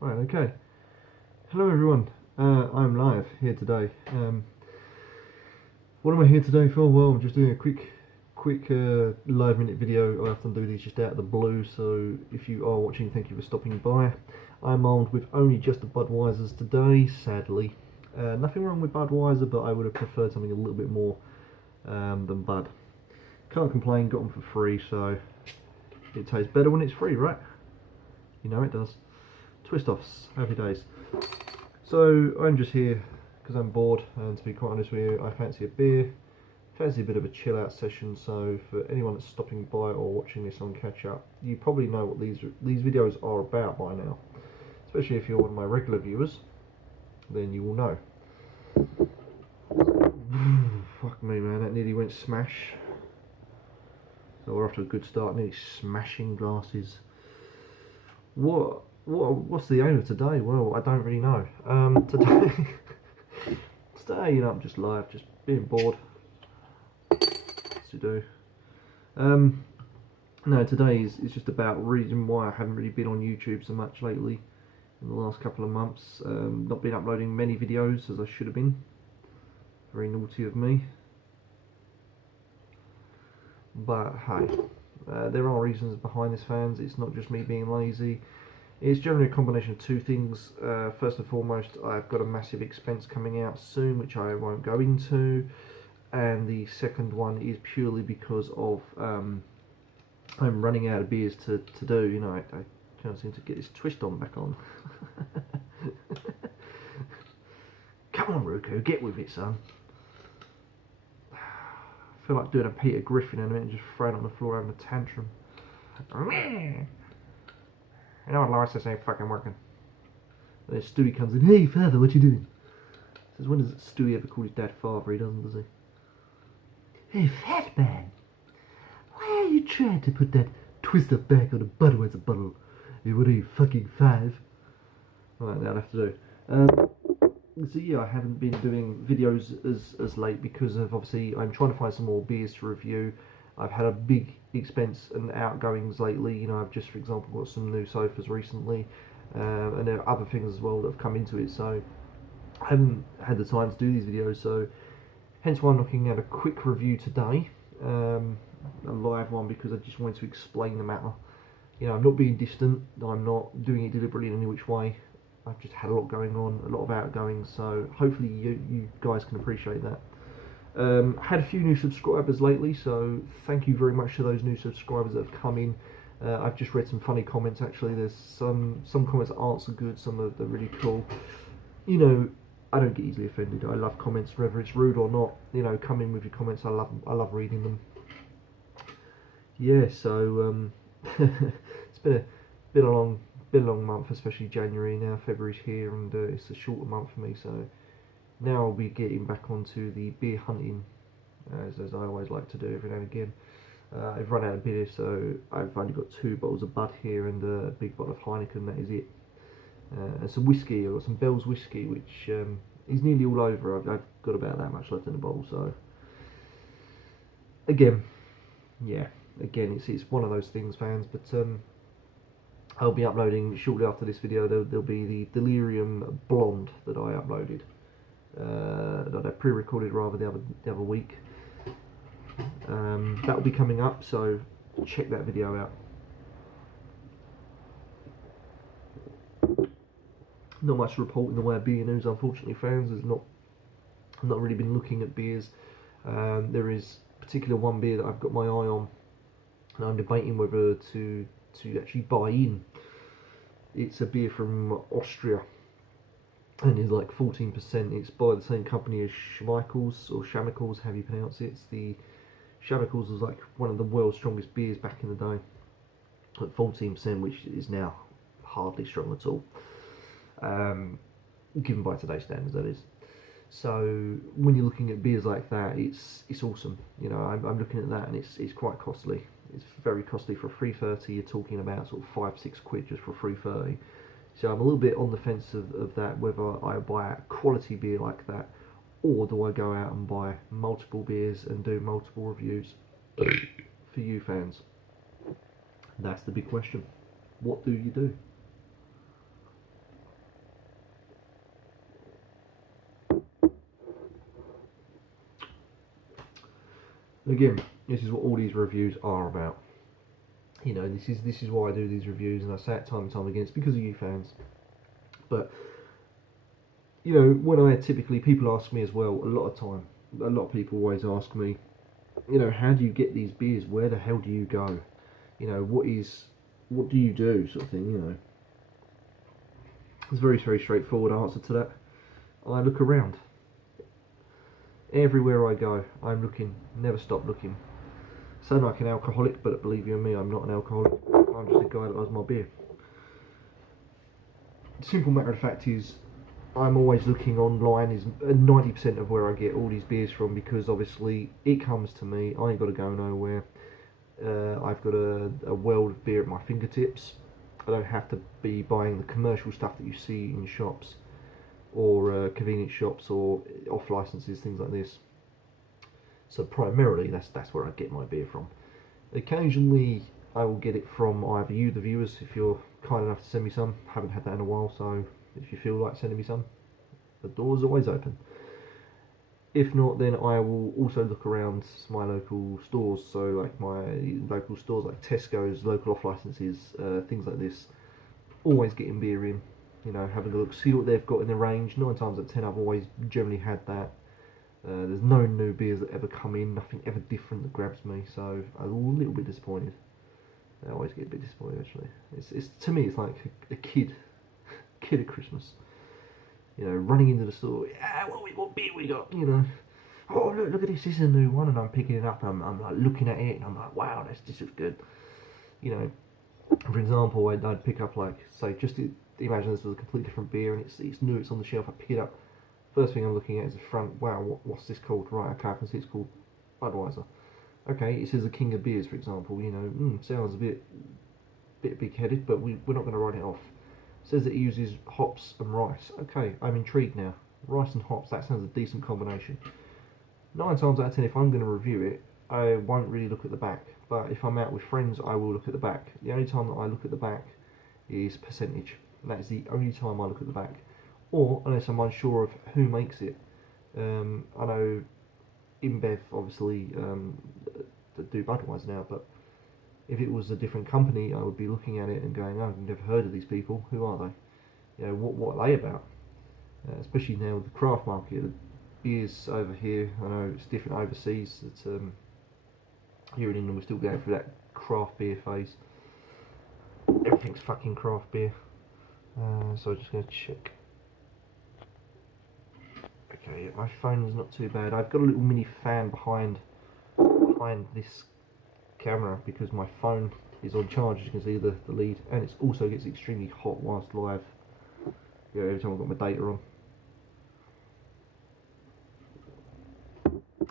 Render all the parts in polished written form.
Right, okay. Hello everyone. I'm live here today. What am I here today for? Well, I'm just doing a quick live minute video. I often do these just out of the blue, so if you are watching, thank you for stopping by. I'm armed with only just the Budweisers today, sadly. Nothing wrong with Budweiser, but I would have preferred something a little bit more than Bud. Can't complain, got them for free, so it tastes better when it's free, right? You know it does. Twist offs, happy days. So I'm just here because I'm bored, and to be quite honest with you, I fancy a beer, fancy a bit of a chill out session. So for anyone that's stopping by or watching this on catch up, you probably know what these videos are about by now. Especially if you're one of my regular viewers, then you will know. Fuck me, man, that nearly went smash. So we're off to a good start, nearly smashing glasses. What's the aim of today? Well, I don't really know. Today, you know, I'm just live, just being bored. What's to do? No, today is just about reason why I haven't really been on YouTube so much lately in the last couple of months. Not been uploading many videos as I should have been. Very naughty of me. But hey, there are reasons behind this, fans. It's not just me being lazy. It's generally a combination of two things. First and foremost, I've got a massive expense coming out soon, which I won't go into. And the second one is purely because of I'm running out of beers to do. You know, I can't seem to get this twist on back on. Come on, Ruku, get with it, son. I feel like doing a Peter Griffin in a minute and just throwing on the floor having a tantrum. You know what, Loris, this ain't fucking working. And then Stewie comes in, hey father, what you doing? Says, when does Stewie ever call his dad father? He doesn't, does he? Hey fat man, why are you trying to put that twister back on a Budweiser bottle? What are you, fucking 5? Right, that'll have to do. So yeah, I haven't been doing videos as late because of, obviously, I'm trying to find some more beers to review. I've had a big expense and outgoings lately. You know, I've just, for example, got some new sofas recently, and there are other things as well that have come into it. So I haven't had the time to do these videos. So hence why I'm looking at a quick review today, a live one, because I just wanted to explain the matter. You know, I'm not being distant. I'm not doing it deliberately in any which way. I've just had a lot going on, a lot of outgoings. So hopefully you guys can appreciate that. Had a few new subscribers lately, so thank you very much to those new subscribers that have come in. I've just read some funny comments. Actually, there's some comments that aren't so good, some are really cool. You know, I don't get easily offended. I love comments, whether it's rude or not. You know, come in with your comments. I love reading them. Yeah, so it's been a long month, especially January. Now February's here, and it's a shorter month for me. So now I'll be getting back onto the beer hunting, as I always like to do every now and again. I've run out of beer, so I've only got 2 bottles of Bud here and a big bottle of Heineken, that is it. And some whiskey, I've got some Bell's whiskey, which is nearly all over. I've got about that much left in the bottle, so again, it's one of those things, fans, but I'll be uploading shortly after this video. There'll be the Delirium Blonde that I uploaded. That I pre-recorded rather the other week. That'll be coming up, so check that video out. Not much to report in the way of beer news, unfortunately, fans. I've not really been looking at beers. There is particular one beer that I've got my eye on, and I'm debating whether to actually buy in. It's a beer from Austria, and it's like 14%. It's by the same company as Schmeichel's, or Shamikels, how you pronounce it. It's the Shamikels was like one of the world's strongest beers back in the day, at 14%, which is now hardly strong at all, given by today's standards, that is. So when you're looking at beers like that, it's awesome. You know, I'm looking at that, and it's quite costly. It's very costly for a 330. You're talking about sort of 5-6 quid just for a 330. So I'm a little bit on the fence of that, whether I buy a quality beer like that, or do I go out and buy multiple beers and do multiple reviews for you fans? That's the big question. What do you do? Again, this is what all these reviews are about. You know, this is why I do these reviews, and I say it time and time again. It's because of you fans. But you know, when I typically, people ask me as well, a lot of people always ask me, you know, how do you get these beers? Where the hell do you go? You know, what do you do, sort of thing, you know. It's a very, very straightforward answer to that. I look around. Everywhere I go, I'm looking, never stop looking. Sound like an alcoholic, but believe you me, I'm not an alcoholic. I'm just a guy that loves my beer. The simple matter of fact is, I'm always looking online. Is 90% of where I get all these beers from, because obviously it comes to me. I ain't got to go nowhere. I've got a world of beer at my fingertips. I don't have to be buying the commercial stuff that you see in shops or convenience shops or off licenses, things like this. So primarily that's where I get my beer from. Occasionally I will get it from either you, the viewers, if you're kind enough to send me some. Haven't had that in a while, so if you feel like sending me some, the door's always open. If not, then I will also look around my local stores, so like my local stores like Tesco's, local off licenses, things like this. Always getting beer in, you know, having a look, see what they've got in the range. 9 times out of 10 I've always generally had that. There's no new beers that ever come in, nothing ever different that grabs me, so I'm a little bit disappointed. I always get a bit disappointed actually. It's to me it's like a kid at Christmas. You know, running into the store, yeah, what beer we got, you know. Oh, look at this is a new one, and I'm picking it up, and I'm like looking at it, and I'm like, wow, this is good. You know, for example, I'd pick up, like, say, imagine this was a completely different beer, and it's new, it's on the shelf, I pick it up. First thing I'm looking at is the front, wow, what's this called? Right, okay, I can see it's called Budweiser. Okay, it says the King of Beers, for example, you know, sounds a bit big-headed, but we're not going to write it off. Says that it uses hops and rice. Okay, I'm intrigued now. Rice and hops, that sounds a decent combination. 9 times out of 10, if I'm going to review it, I won't really look at the back. But if I'm out with friends, I will look at the back. The only time that I look at the back is percentage. That is the only time I look at the back. Or, unless I'm unsure of who makes it. I know InBev, obviously, do Budweiser now, but if it was a different company, I would be looking at it and going, oh, I've never heard of these people. Who are they? You know, what are they about? Especially now with the craft market. The beers over here, I know it's different overseas. It's here in England, we're still going through that craft beer phase. Everything's fucking craft beer. So I'm just going to check. Okay, yeah, my phone's not too bad. I've got a little mini fan behind this camera because my phone is on charge, as you can see the lead, and it also gets extremely hot whilst live. You know, every time I've got my data on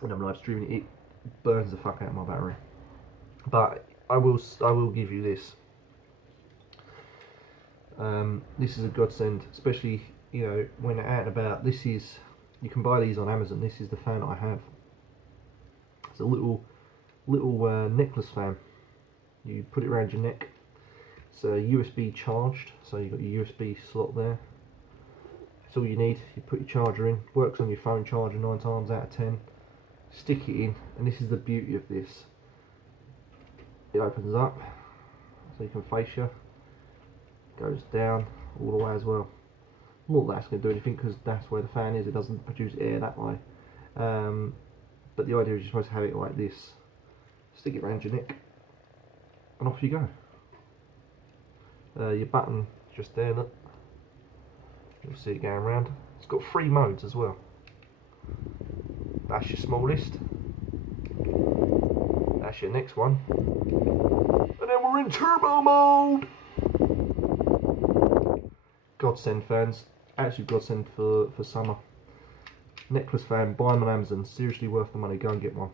and I'm live streaming, it burns the fuck out of my battery. But I will give you this. This is a godsend, especially, you know, when out and about. You can buy these on Amazon. This is the fan I have. It's a little necklace fan. You put it around your neck. It's USB charged, so you've got your USB slot there. That's all you need. You put your charger in. Works on your phone charger 9 times out of 10. Stick it in, and this is the beauty of this. It opens up, so you can face you. Goes down all the way as well. Not that that's going to do anything because that's where the fan is. It doesn't produce air that way. But the idea is you're supposed to have it like this. Stick it around your neck, and off you go. Your button just there, look. You'll see it going around. It's got 3 modes as well. That's your smallest. That's your next one. And then we're in turbo mode! Godsend fans. Absolute godsend for summer. Necklace fan, buy them on Amazon. Seriously worth the money. Go and get one.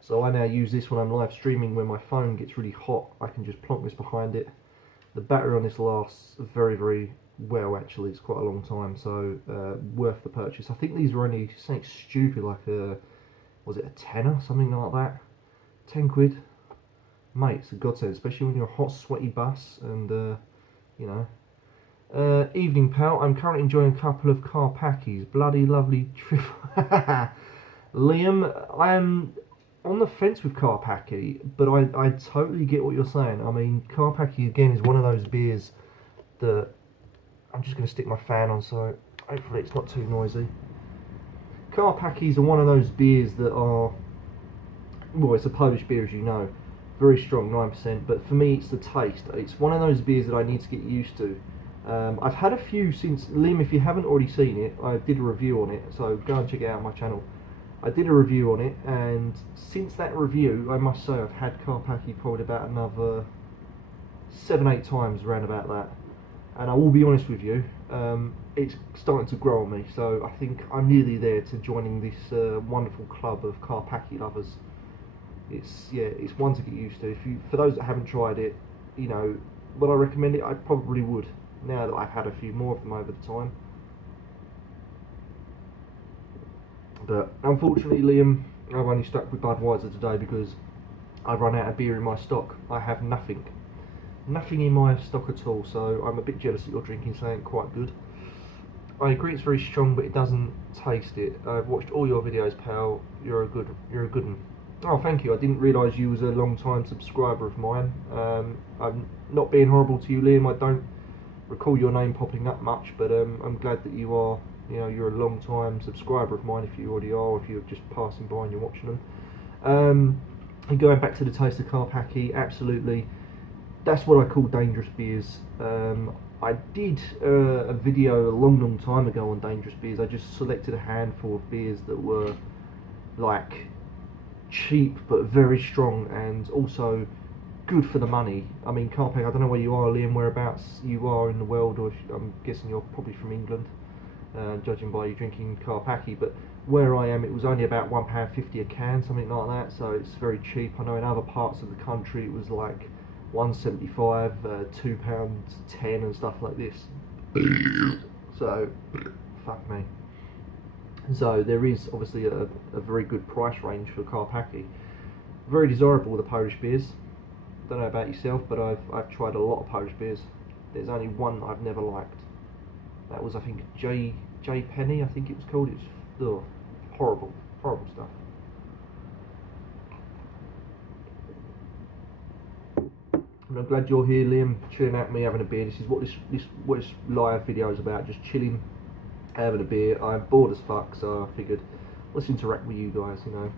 So I now use this when I'm live streaming. When my phone gets really hot, I can just plonk this behind it. The battery on this lasts very, very well actually. It's quite a long time, so worth the purchase. I think these were only something stupid like was it a tenner, something like that? 10 quid. Mate, it's a godsend, especially when you're a hot sweaty bus and you know. Evening pal, I'm currently enjoying a couple of Carpackies. Bloody lovely trip. Liam, on the fence with Karpacki, but I totally get what you're saying. I mean, Karpacki again is one of those beers that I'm just going to stick my fan on so hopefully it's not too noisy. Karpacki's are one of those beers that are, well, it's a Polish beer as you know, very strong, 9%, but for me it's the taste. It's one of those beers that I need to get used to. I've had a few since, Liam, if you haven't already seen it, I did a review on it, so go and check it out on my channel. I did a review on it, and since that review, I must say I've had Karpacki probably about another 7-8 times around about that. And I will be honest with you, it's starting to grow on me, so I think I'm nearly there to joining this wonderful club of Karpacki lovers. It's one to get used to. For those that haven't tried it, you know, would I recommend it? I probably would, now that I've had a few more of them over the time. But unfortunately, Liam, I've only stuck with Budweiser today because I've run out of beer in my stock. I have nothing in my stock at all, so I'm a bit jealous that you're drinking something quite good. I agree it's very strong, but it doesn't taste it. I've watched all your videos, pal. You're a good one. Oh, thank you. I didn't realise you was a long-time subscriber of mine. I'm not being horrible to you, Liam. I don't recall your name popping up much, but I'm glad that you are. You know, you're a long-time subscriber of mine if you already are, or if you're just passing by and you're watching them. And going back to the taste of Karpacki, absolutely. That's what I call dangerous beers. I did a video a long time ago on dangerous beers. I just selected a handful of beers that were like cheap but very strong and also good for the money. I mean, Karpacki, I don't know where you are, Liam, whereabouts you are in the world, or if, I'm guessing you're probably from England, judging by you drinking Karpacki, but where I am it was only about £1.50 a can, something like that, so it's very cheap. I know in other parts of the country it was like £1.75, £2.10 and stuff like this. So, fuck me. So there is obviously a very good price range for Karpacki. Very desirable, the Polish beers. Don't know about yourself, but I've tried a lot of Polish beers. There's only one I've never liked. That was, I think, J Penny, I think it was called. It was horrible stuff. And I'm glad you're here, Liam, chilling out with me, having a beer. This is what this live video is about, just chilling, having a beer. I'm bored as fuck, so I figured let's interact with you guys, you know.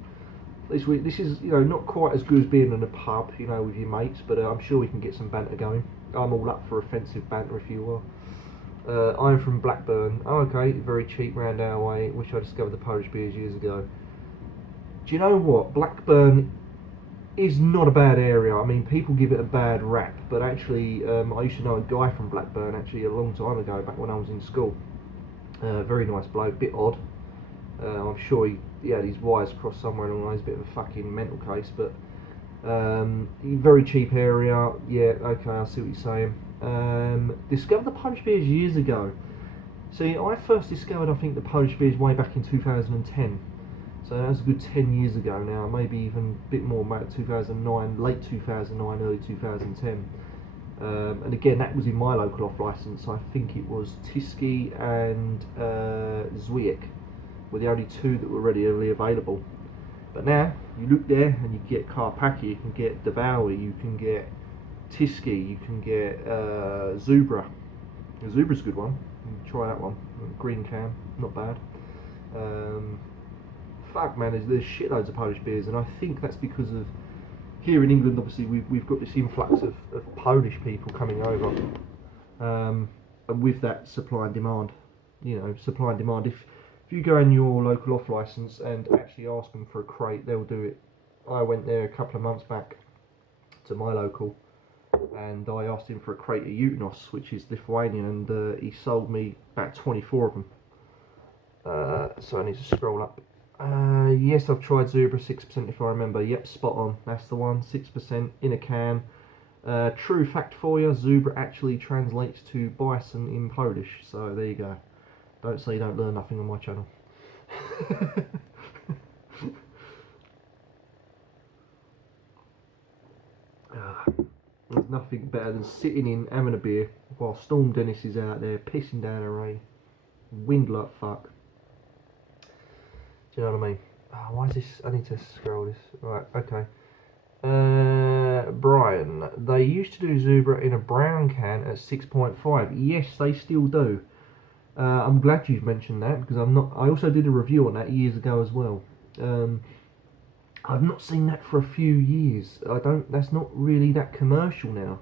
This is, you know, not quite as good as being in a pub, you know, with your mates, but I'm sure we can get some banter going. I'm all up for offensive banter, if you will. I'm from Blackburn. Oh, okay, very cheap round our way. Wish I discovered the Polish beers years ago. Do you know what? Blackburn is not a bad area. I mean, people give it a bad rap, but actually, I used to know a guy from Blackburn actually a long time ago, back when I was in school. Very nice bloke, bit odd. I'm sure he had his wires crossed somewhere along the line. He's a bit of a fucking mental case, but very cheap area. Yeah, okay, I see what you're saying. Discovered the Polish beers years ago. See, I first discovered, I think, the Polish beers way back in 2010. So that was a good 10 years ago now, maybe even a bit more, about 2009, late 2009, early 2010. And again, that was in my local off licence. I think it was Tyskie and Zwiek were the only two that were readily available. But now, you look there and you get Karpacki, you can get Devour, you can get Tyskie, you can get Zubra. Zubra's a good one, you can try that one. Green can, not bad. Fuck man, there's shitloads of Polish beers, and I think that's because of, here in England obviously we've got this influx of Polish people coming over, and with that supply and demand, you know, supply and demand. If you go in your local off licence and actually ask them for a crate, they'll do it. I went there a couple of months back to my local, and I asked him for a crate of Utenos, which is Lithuanian, and he sold me about 24 of them. So I need to scroll up. Yes, I've tried Zubra, 6% if I remember. Yep, spot on. That's the one, 6% in a can. True fact for you, Zubra actually translates to bison in Polish. So there you go. Don't say you don't learn nothing on my channel. There's nothing better than sitting in, having a beer, while Storm Dennis is out there pissing down a rain. Wind like fuck. Do you know what I mean? Oh, why is this? I need to scroll this. Right, okay. Brian, they used to do Zubra in a brown can at 6.5. Yes, they still do. I'm glad you've mentioned that because I'm not. I also did a review on that years ago as well. I've not seen that for a few years. I don't. That's not really that commercial now.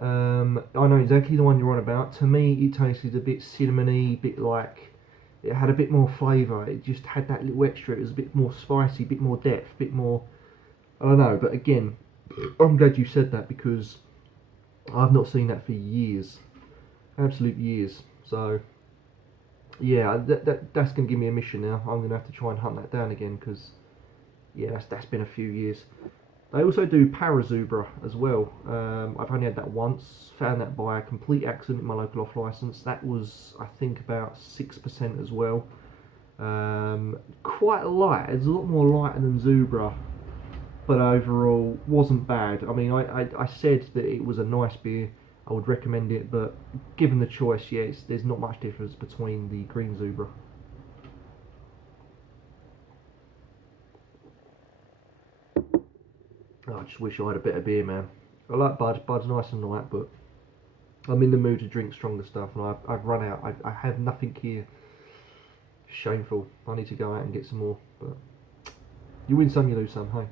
I know exactly the one you're on about. To me, it tasted a bit cinnamony, bit like it had a bit more flavour. It just had that little extra. It was a bit more spicy, a bit more depth, a bit more. I don't know, but again, I'm glad you said that because I've not seen that for years, absolute years. So yeah, that's going to give me a mission now. I'm going to have to try and hunt that down again because yeah, that's been a few years. They also do Parazubra as well. I've only had that once. Found that by a complete accident in my local off license. That was I think about 6% as well. Quite light. It's a lot more lighter than Zubra, but overall wasn't bad. I mean, I said that it was a nice beer. I would recommend it, but given the choice, yes, there's not much difference between the green Zubra. Oh, I just wish I had a better beer, man. I like Bud. Bud's nice and light, but I'm in the mood to drink stronger stuff, and I've run out. I have nothing here. Shameful. I need to go out and get some more. But you win some, you lose some. Hey.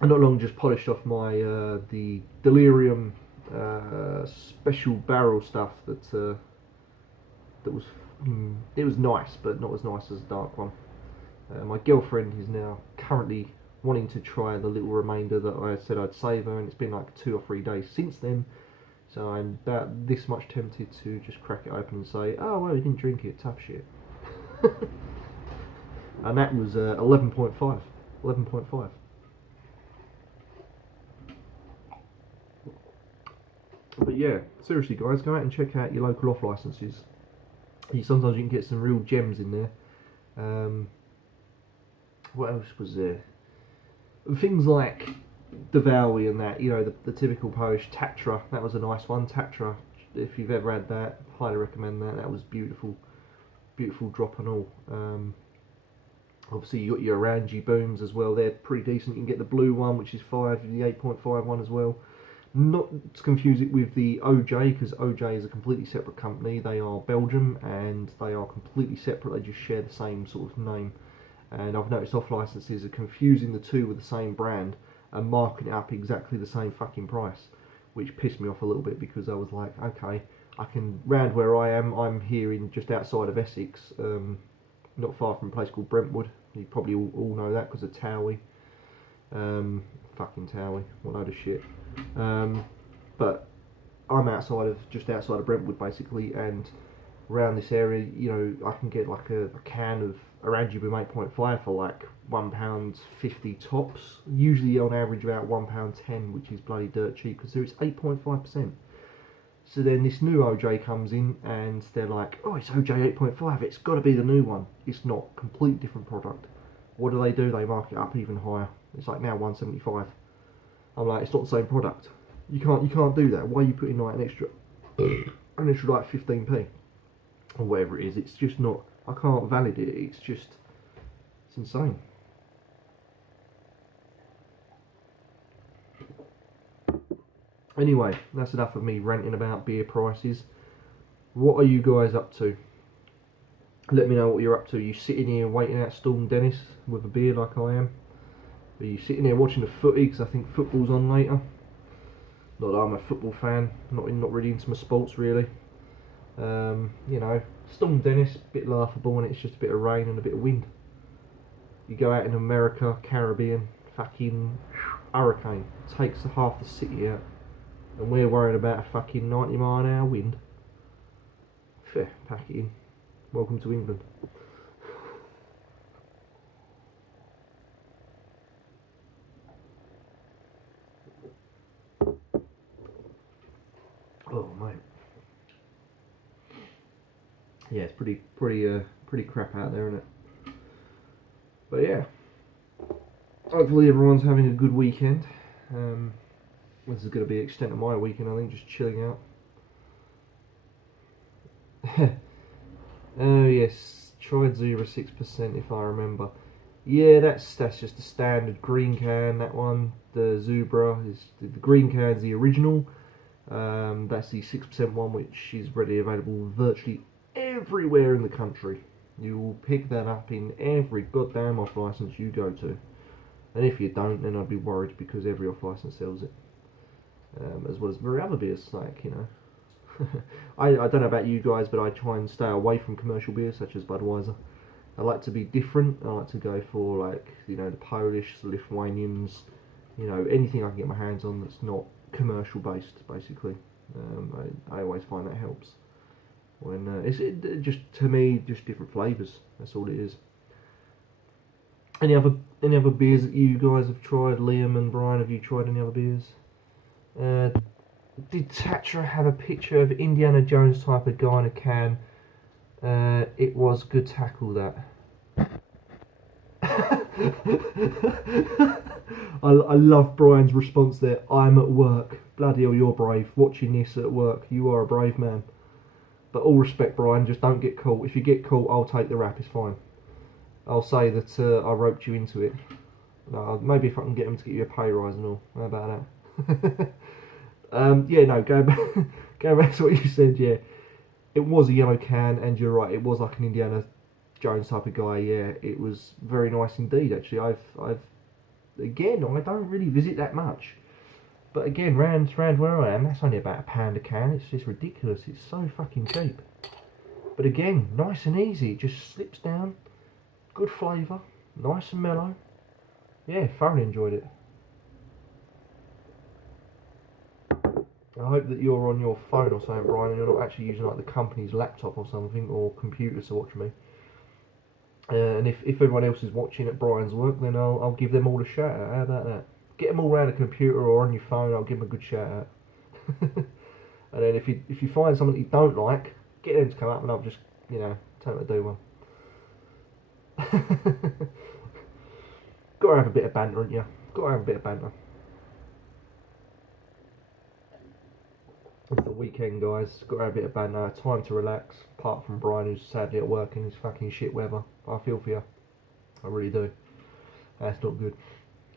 I not long just polished off my the Delirium special barrel stuff that was it was nice, but not as nice as the dark one. My girlfriend is now currently wanting to try the little remainder that I said I'd save her, and it's been like 2 or 3 days since then. So I'm about this much tempted to just crack it open and say, oh well, you didn't drink it, tough shit. And that was 11.5. 11.5. But yeah, seriously guys, go out and check out your local off licenses. Sometimes you can get some real gems in there. What else was there? Things like Devowie and that, you know, the typical Polish Tatra, that was a nice one. Tatra, if you've ever had that, highly recommend that. That was beautiful, beautiful drop and all. Obviously you got your Orangi booms as well, they're pretty decent. You can get the blue one, which is 5, the 8.5 one as well. Not to confuse it with the OJ, because OJ is a completely separate company. They are Belgium and they are completely separate. They just share the same sort of name. And I've noticed off licenses are confusing the two with the same brand and marking it up exactly the same fucking price, which pissed me off a little bit because I was like, okay, I can round where I am. I'm here in just outside of Essex, not far from a place called Brentwood. You probably all know that because of Towie. Fucking Towie, what a load of shit. But I'm just outside of Brentwood basically, and around this area, you know, I can get like a can of Orangi Boom 8.5 for like £1.50 tops. Usually on average about £1.10, which is bloody dirt cheap because there is 8.5%. So then this new OJ comes in and they're like, oh, it's OJ 8.5, it's got to be the new one. It's not, complete different product. What do? They mark it up even higher. It's like now 175. I'm like, it's not the same product. You can't do that. Why are you putting like an extra like 15p or whatever it is? It's just not. I can't validate it. It's insane. Anyway, that's enough of me ranting about beer prices. What are you guys up to? Let me know what you're up to. Are you sitting here waiting out Storm Dennis with a beer like I am? Are you sitting there watching the footy because I think football's on later? Not that I'm a football fan. Not really into my sports really. You know, Storm Dennis, a bit laughable, and it's just a bit of rain and a bit of wind. You go out in America, Caribbean, fucking hurricane, takes half the city out, and we're worried about a fucking 90-mile-an-hour wind. Fair, pack it in. Welcome to England. Oh mate. Yeah, it's pretty crap out there, isn't it? But yeah, hopefully everyone's having a good weekend. This is going to be the extent of my weekend, I think, just chilling out. Oh yes, tried Zebra 6% if I remember. Yeah, that's just the standard green can. That one, the Zebra is the green can's the original. That's the 6% one, which is readily available virtually everywhere in the country. You will pick that up in every goddamn off license you go to. And if you don't, then I'd be worried because every off license sells it. As well as very other beers, like, you know. I don't know about you guys, but I try and stay away from commercial beers such as Budweiser. I like to be different. I like to go for, like, you know, the Polish, the Lithuanians, you know, anything I can get my hands on that's not commercial based, basically. I always find that helps. When just to me, just different flavours. That's all it is. Any other beers that you guys have tried? Liam and Brian, have you tried any other beers? Did Tatra have a picture of Indiana Jones type of guy in a can? It was good tackle, that. I love Brian's response there. I'm at work. Bloody hell, you're brave. Watching this at work. You are a brave man. But all respect, Brian, just don't get caught. If you get caught, I'll take the rap, it's fine. I'll say that I roped you into it. Maybe if I can get him to get you a pay rise and all. How about that? Yeah, no, going back to what you said, yeah. It was a yellow can, and you're right, it was like an Indiana Jones type of guy, yeah. It was very nice indeed, actually. Again, I don't really visit that much. But again, round where I am, that's only about £1 a can. It's just ridiculous. It's so fucking cheap. But again, nice and easy. It just slips down. Good flavour. Nice and mellow. Yeah, thoroughly enjoyed it. I hope that you're on your phone or something, Brian, and you're not actually using like the company's laptop or something, or computer to watch me. And if everyone else is watching at Brian's work, then I'll give them all a shout out. How about that? Get them all around a computer or on your phone. I'll give them a good shout out. And then if you find something that you don't like, get them to come up, and I'll just, you know, tell them to do one. Got to have a bit of banter, haven't you? Got to have a bit of banter. It's the weekend, guys. Got to have a bit of banter. Time to relax. Apart from Brian, who's sadly at work in his fucking shit weather. I feel for you. I really do. That's not good.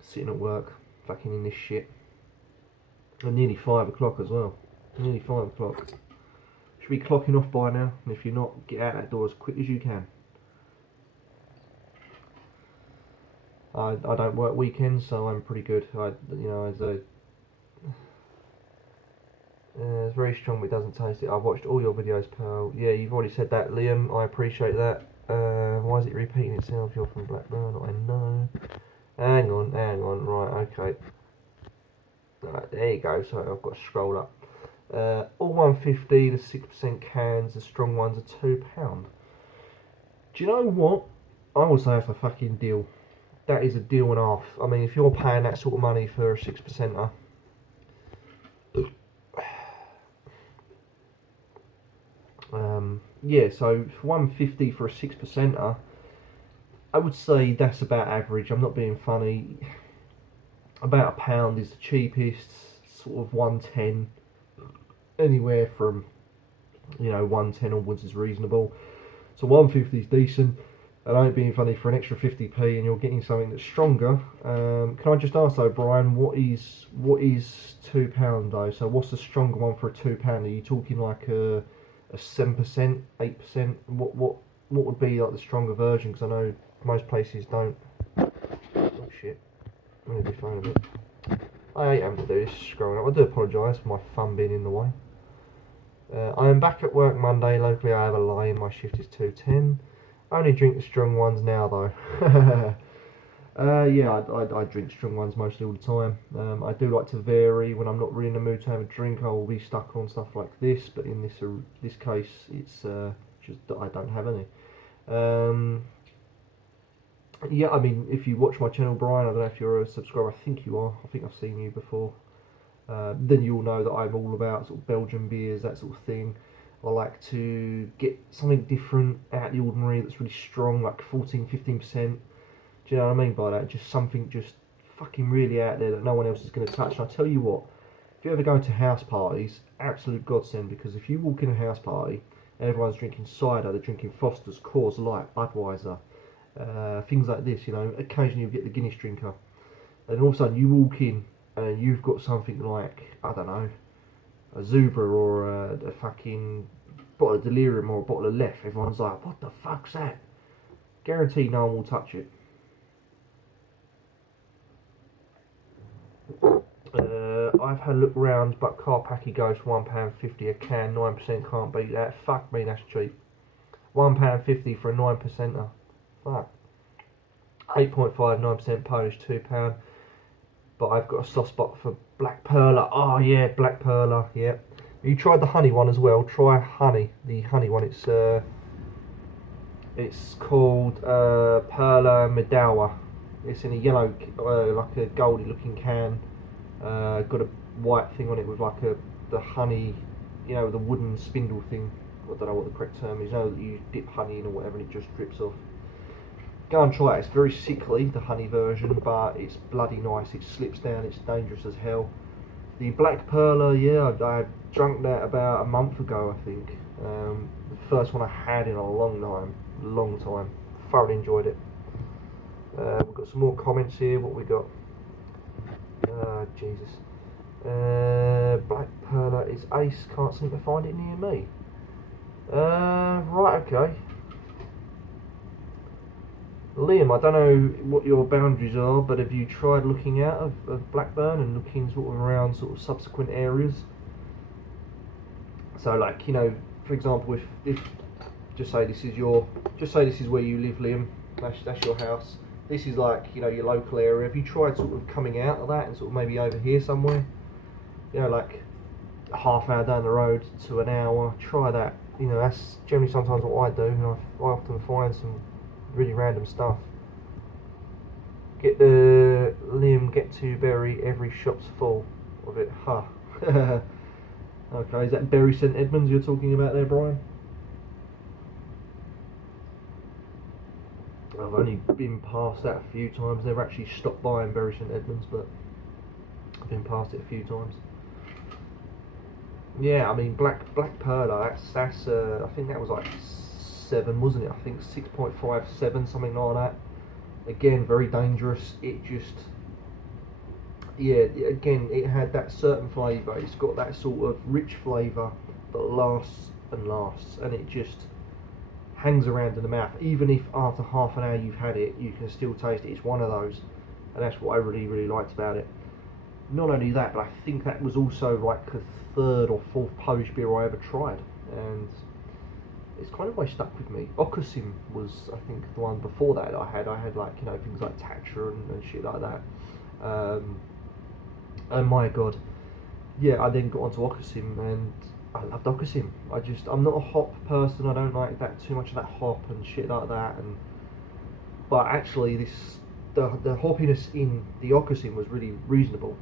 Sitting at work, fucking in this shit. And nearly 5 o'clock as well. Nearly 5 o'clock. Should be clocking off by now. And if you're not, get out that door as quick as you can. I don't work weekends, so I'm pretty good. It's very strong, but it doesn't taste it. I've watched all your videos, pal. Yeah, you've already said that, Liam. I appreciate that. Why is it repeating itself? You're from Blackburn. I know. Hang on. Right, okay. Right, there you go. So I've got to scroll up. All 150, the 6% cans, the strong ones are £2. Do you know what? I would say that's a fucking deal. That is a deal and a half. I mean, if you're paying that sort of money for a 6%er, yeah, so for 150 for a 6%er, I would say that's about average. I'm not being funny. About £1 is the cheapest, sort of 110. Anywhere from, you know, 110 onwards is reasonable. So 150 is decent. And I ain't being funny, for an extra 50p and you're getting something that's stronger. Can I just ask though, Brian, what is £2 though? So what's the stronger one for a £2? Are you talking like a 7%, 8%? What would be like the stronger version? Because I know most places don't. Oh shit! I'm gonna be phone a bit. I hate having to do this scrolling up. I do apologise for my thumb being in the way. I am back at work Monday. Locally, I have a line. My shift is 2:10. I only drink the strong ones now though. Yeah, I drink strong ones mostly all the time. I do like to vary. When I'm not really in the mood to have a drink, I will be stuck on stuff like this. But in this case, it's just that I don't have any. Yeah, I mean, if you watch my channel, Brian, I don't know if you're a subscriber. I think you are. I think I've seen you before. Then you'll know that I'm all about sort of Belgian beers, that sort of thing. I like to get something different, out of the ordinary, that's really strong, like 14, 15%. Do you know what I mean by that? Just something just fucking really out there that no one else is going to touch. And I tell you what, if you ever go to house parties, absolute godsend, because if you walk in a house party Everyone's drinking cider, they're drinking Foster's, Coors Light, Budweiser, things like this, you know. Occasionally you get the Guinness drinker. And all of a sudden you walk in and you've got something like, I don't know, a Zubra or a fucking bottle of Delirium or a bottle of Left. Everyone's like, what the fuck's that? Guarantee no one will touch it. I've had a look around, but Carpackie goes for £1.50 a can, 9%, can't beat that. Fuck me, that's cheap. £1.50 for a 9%er. Fuck. 8.5, 9% Polish, £2. But I've got a soft spot for Black Perla. Oh yeah, Black Perla, yeah. You tried the honey one as well. Try honey, the honey one. It's called Perla Medawa. It's in a yellow, like a goldy looking can. Got a white thing on it with like the honey, you know, the wooden spindle thing. I don't know what the correct term is. You know, that you dip honey in or whatever and it just drips off. Go and try it. It's very sickly, the honey version, but it's bloody nice. It slips down. It's dangerous as hell. The Black Perla, yeah, I drunk that about a month ago, I think. The first one I had in a long time. Thoroughly enjoyed it. We've got some more comments here. What we got? Jesus. Black Perla is ace. Can't seem to find it near me. Right, okay. Liam, I don't know what your boundaries are, but have you tried looking out of Blackburn and looking sort of around sort of subsequent areas? So, like, you know, for example, if just say this is where you live, Liam. That's your house. This is like, you know, your local area. Have you tried sort of coming out of that and sort of maybe over here somewhere? You know, like a half hour down the road to an hour. Try that. You know, that's generally sometimes what I do. You know, I often find some really random stuff. Get to Bury, every shop's full of it. Huh. Okay, is that Bury St Edmunds you're talking about there, Brian? I've only been past that a few times. Never actually stopped by in Bury St Edmunds, but I've been past it a few times. Yeah, I mean Black Perla. That's I think that was like 7, wasn't it? I think 6.57, something like that. Again, very dangerous. It just, yeah, again, it had that certain flavour. It's got that sort of rich flavour that lasts and lasts, and it just hangs around in the mouth. Even if after half an hour you've had it, you can still taste it. It's one of those, and that's what I really liked about it. Not only that, but I think that was also like the 3rd or 4th Polish beer I ever tried, and it's kind of always stuck with me. Okosim was, I think, the one before that I had. I had like, you know, things like Tatcha and shit like that. And my god, yeah, I then got onto Okosim and I loved Okosim. I'm not a hop person. I don't like that too much of that hop and shit like that. But actually, the hoppiness in the Okosim was really reasonable.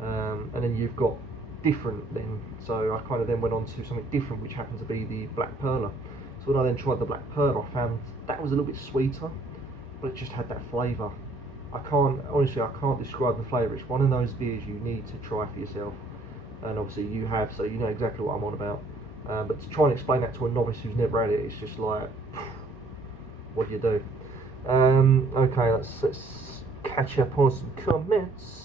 And then you've got different then, so I kind of then went on to something different, which happened to be the Black Perla. So when I then tried the Black Perla, I found that was a little bit sweeter, but it just had that flavour. I can't describe the flavour. It's one of those beers you need to try for yourself, and obviously you have, so you know exactly what I'm on about. But to try and explain that to a novice who's never had it, it's just like, what do you do? Okay, let's catch up on some comments.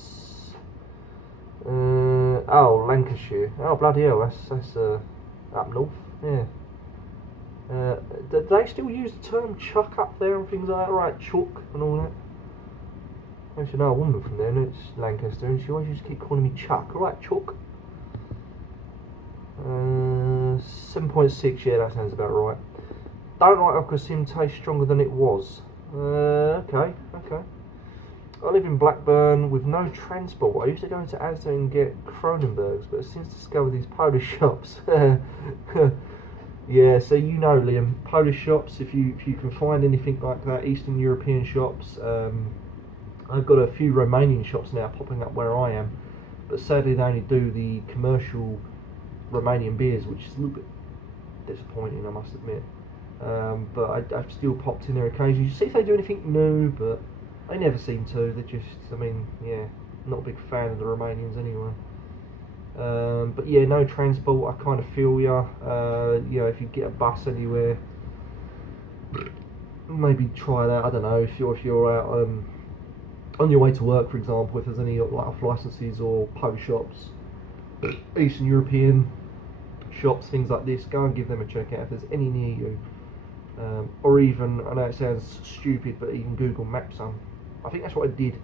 Oh, Lancashire. Oh, bloody hell, that's up north, yeah. Do they still use the term chuck up there and things like that, right? Chuck and all that? I actually know a woman from there, and it's Lancaster, and she always used to keep calling me Chuck. Alright, Chuck. 7.6, yeah, that sounds about right. Don't like Okosim, tastes stronger than it was. Okay. I live in Blackburn with no transport. I used to go into Asda and get Kronenbergs, but I've since discovered these Polish shops. Yeah, so you know, Liam, Polish shops, if you can find anything like that, Eastern European shops. I've got a few Romanian shops now popping up where I am, but sadly they only do the commercial Romanian beers, which is a little bit disappointing, I must admit. But I've still popped in there occasionally to see if they do anything new, but they never seem to. They're just, I mean, yeah, not a big fan of the Romanians anyway. But yeah, no transport. I kind of feel ya. You know, if you get a bus anywhere, maybe try that. I don't know if you're out on your way to work, for example. If there's any like off licenses or post shops, Eastern European shops, things like this, go and give them a check out if there's any near you. Or even, I know it sounds stupid, but even Google Maps some. I think that's what I did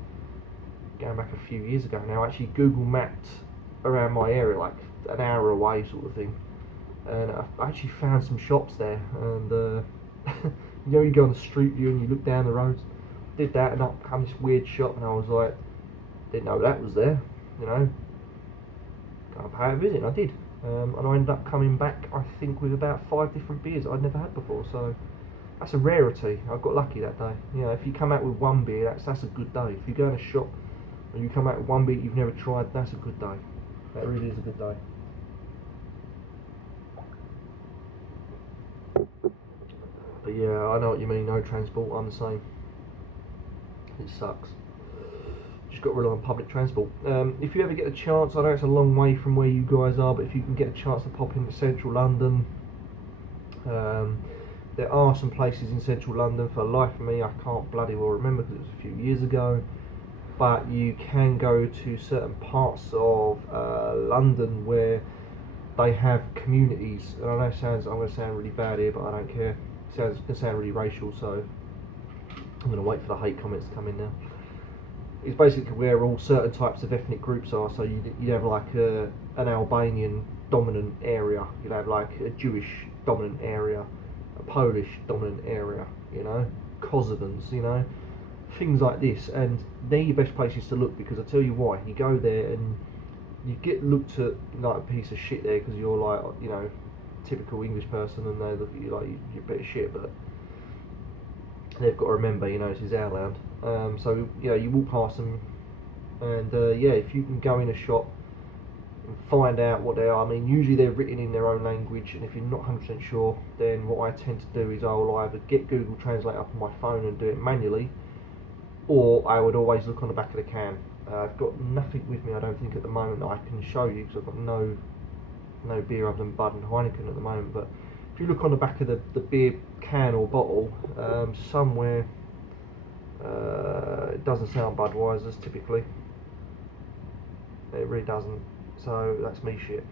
going back a few years ago now. I actually Google mapped around my area, like an hour away sort of thing, and I actually found some shops there. And you know, you go on the street view and you look down the roads. Did that, and up come this weird shop, and I was like, didn't know that was there, you know. Gonna pay a visit, and I did. And I ended up coming back, I think, with about 5 different beers that I'd never had before. So that's a rarity. I got lucky that day. You know, if you come out with one beer, that's a good day. If you go in a shop and you come out with one beer you've never tried, that's a good day. That really is a good day. But yeah, I know what you mean. No transport. I'm the same. It sucks. Just got to rely on public transport. If you ever get a chance, I know it's a long way from where you guys are, but if you can get a chance to pop into central London, there are some places in central London. For the life of me, I can't bloody well remember because it was a few years ago, but you can go to certain parts of London where they have communities, and I know I'm going to sound really bad here, but I don't care. It's going to sound really racial, so I'm going to wait for the hate comments to come in now. It's basically where all certain types of ethnic groups are. So you'd have like an Albanian dominant area, you'd have like a Jewish dominant area, a Polish dominant area, you know, Kosovans, you know, things like this. And they're your best places to look, because I tell you why. You go there and you get looked at like a piece of shit there because you're like, you know, typical English person, and they look at you like you're a bit of shit, but they've got to remember, you know, this is our land. So, you know, you walk past them, and yeah, if you can go in a shop and find out what they are, I mean, usually they're written in their own language, and if you're not 100% sure, then what I tend to do is I'll either get Google Translate up on my phone and do it manually, or I would always look on the back of the can. I've got nothing with me, I don't think, at the moment that I can show you, because I've got no beer other than Bud and Heineken at the moment, but if you look on the back of the beer can or bottle, somewhere, it doesn't sound Budweiser's typically. It really doesn't. So that's me shit.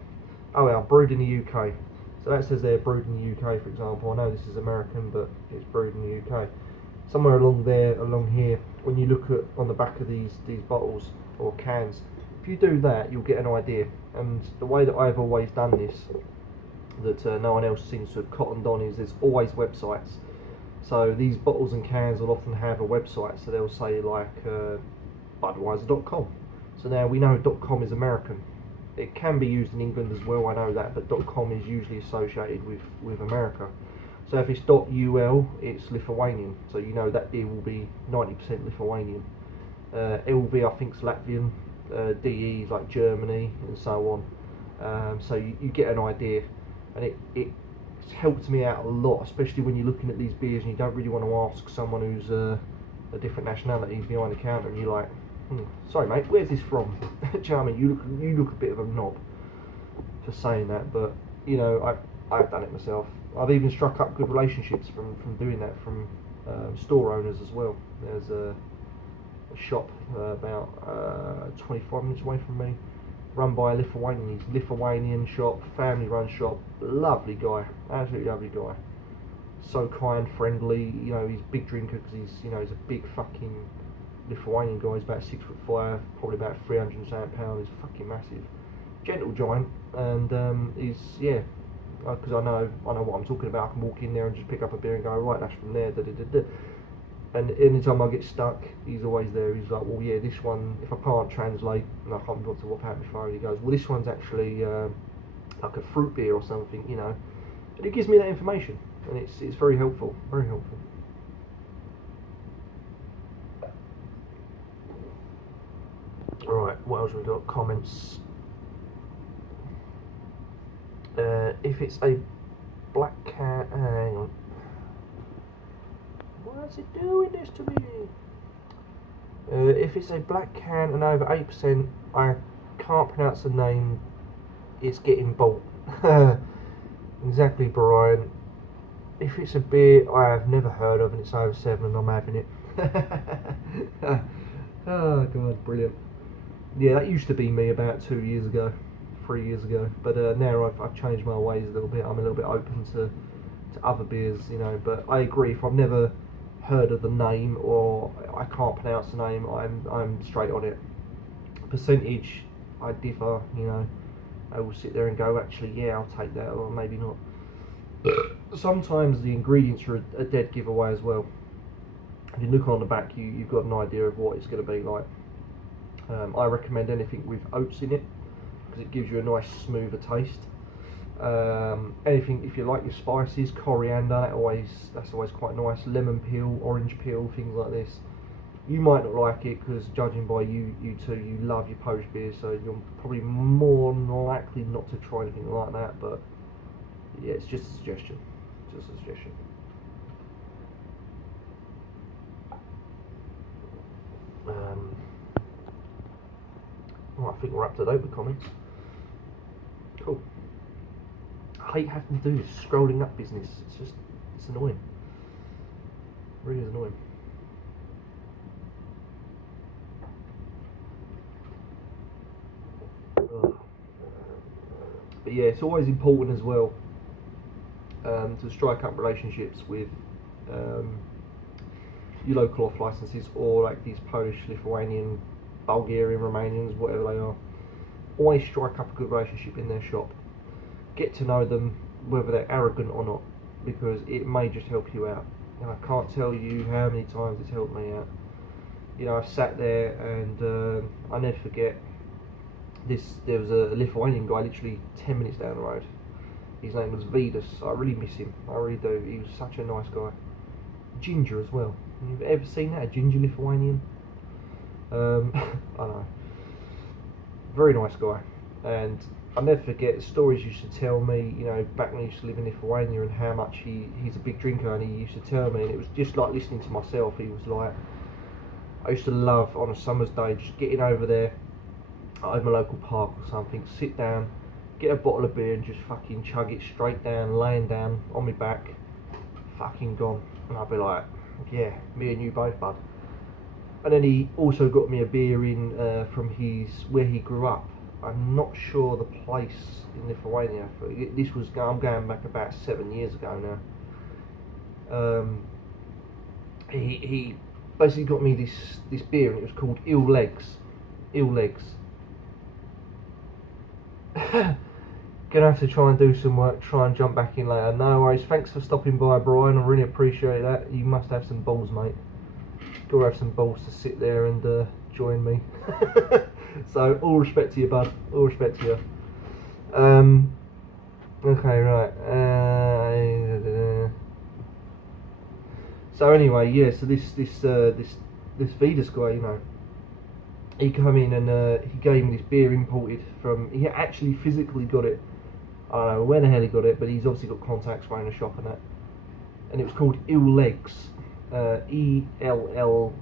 Oh yeah, brewed in the UK. So that says they're brewed in the UK, for example. I know this is American, but it's brewed in the UK. Somewhere along here, when you look at on the back of these bottles or cans, if you do that, you'll get an idea. And the way that I've always done this, that no one else seems to have cottoned on, is there's always websites. So these bottles and cans will often have a website, so they'll say like Budweiser.com. So now we know .com is American. It can be used in England as well, I know that, but .com is usually associated with America. So if it's .ul, it's Lithuanian, so you know that beer will be 90% Lithuanian. LV I think is Latvian, DE is like Germany, and so on. So you get an idea, and it's helped me out a lot, especially when you're looking at these beers and you don't really want to ask someone who's a different nationality behind the counter, and you're like, sorry mate, where's this from? Do you know what I mean? You look a bit of a knob for saying that, but you know, I've done it myself. I've even struck up good relationships from doing that, from store owners as well. There's a shop about 25 minutes away from me, run by a Lithuanian shop, family run shop, lovely guy, absolutely lovely guy, so kind, friendly, you know, he's a big drinker because he's a big fucking Lithuanian guy, he's about 6'5", probably about 300 and something pounds, he's fucking massive, gentle giant, and he's, yeah, because I know what I'm talking about. I can walk in there and just pick up a beer and go, right, that's from there, da da da da. And anytime I get stuck, he's always there. He's like, well, yeah, this one, if I can't translate, and I can't be able to walk out my phone, he goes, well, this one's actually like a fruit beer or something, you know. And he gives me that information, and it's very helpful, very helpful. Alright, what else have we got? Comments. If it's a black cat, hang on. What's it doing this to me? If it's a black can and over 8%, I can't pronounce the name it's getting bought. Exactly, Brian. If it's a beer I have never heard of and it's over 7, I'm having it. Oh god, brilliant. Yeah, that used to be me about 2 years ago, 3 years ago, but now I've changed my ways a little bit. I'm a little bit open to other beers, you know, but I agree, if I've never heard of the name or I can't pronounce the name, I'm straight on it. Percentage, I differ, you know. I will sit there and go, actually, yeah, I'll take that, or maybe not. Sometimes the ingredients are a dead giveaway as well. If you look on the back, you've got an idea of what it's going to be like. I recommend anything with oats in it because it gives you a nice smoother taste. Anything, if you like your spices, coriander, that's always quite nice. Lemon peel, orange peel, things like this. You might not like it because, judging by you two, you love your Polish beers, so you're probably more likely not to try anything like that. But yeah, it's just a suggestion. Just a suggestion. Well, I think we're up to date with comments. Cool. I hate having to do this scrolling up business. It's annoying. It really is annoying. Ugh. But yeah, it's always important as well to strike up relationships with your local off licenses, or like these Polish, Lithuanian, Bulgarian, Romanians, whatever they are. Always strike up a good relationship in their shop. Get to know them, whether they're arrogant or not, because it may just help you out. And I can't tell you how many times it's helped me out. You know, I've sat there and I never forget this. There was a Lithuanian guy literally 10 minutes down the road. His name was Vidas. I really miss him. I really do. He was such a nice guy. Ginger as well. You've ever seen that? A ginger Lithuanian? I know. Very nice guy. And I'll never forget the stories he used to tell me, you know, back when he used to live in Lithuania, and how much he's a big drinker, and he used to tell me, and it was just like listening to myself. He was like, I used to love on a summer's day just getting over there at my local park or something, sit down, get a bottle of beer and just fucking chug it straight down, laying down on my back, fucking gone. And I'd be like, yeah, me and you both, bud. And then he also got me a beer in from where he grew up. I'm not sure the place in Lithuania. I'm going back about 7 years ago now. He basically got me this beer, and it was called Ill Legs. Ill Legs. Gonna have to try and do some work, try and jump back in later. No worries, thanks for stopping by, Brian. I really appreciate that. You must have some balls, mate. Gotta have some balls to sit there and join me. So, all respect to you, bud. All respect to you. Okay, right. So anyway, yeah. So this Vidas guy, you know, he come in and he gave me this beer imported from. He actually physically got it. I don't know where the hell he got it, but he's obviously got contacts running a shop and that. And it was called Ill Legs. E-L-L.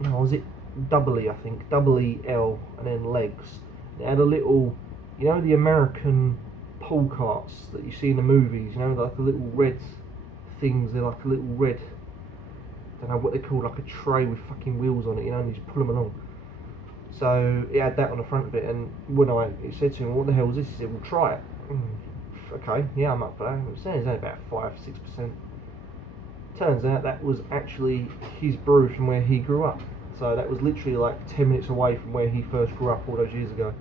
No, was it double E? I think double E-L and then legs. It had a little, you know, the American pull carts that you see in the movies. You know, like the little red things. They're like a little red. I don't know what they're called, like a tray with fucking wheels on it. You know, and you just pull them along. So it had that on the front of it, and when it said to him, "What the hell is this?" He said, "Well, try it." Okay, yeah, I'm up for that. It was only about 5-6%. Turns out that was actually his brew from where he grew up. So that was literally like 10 minutes away from where he first grew up all those years ago.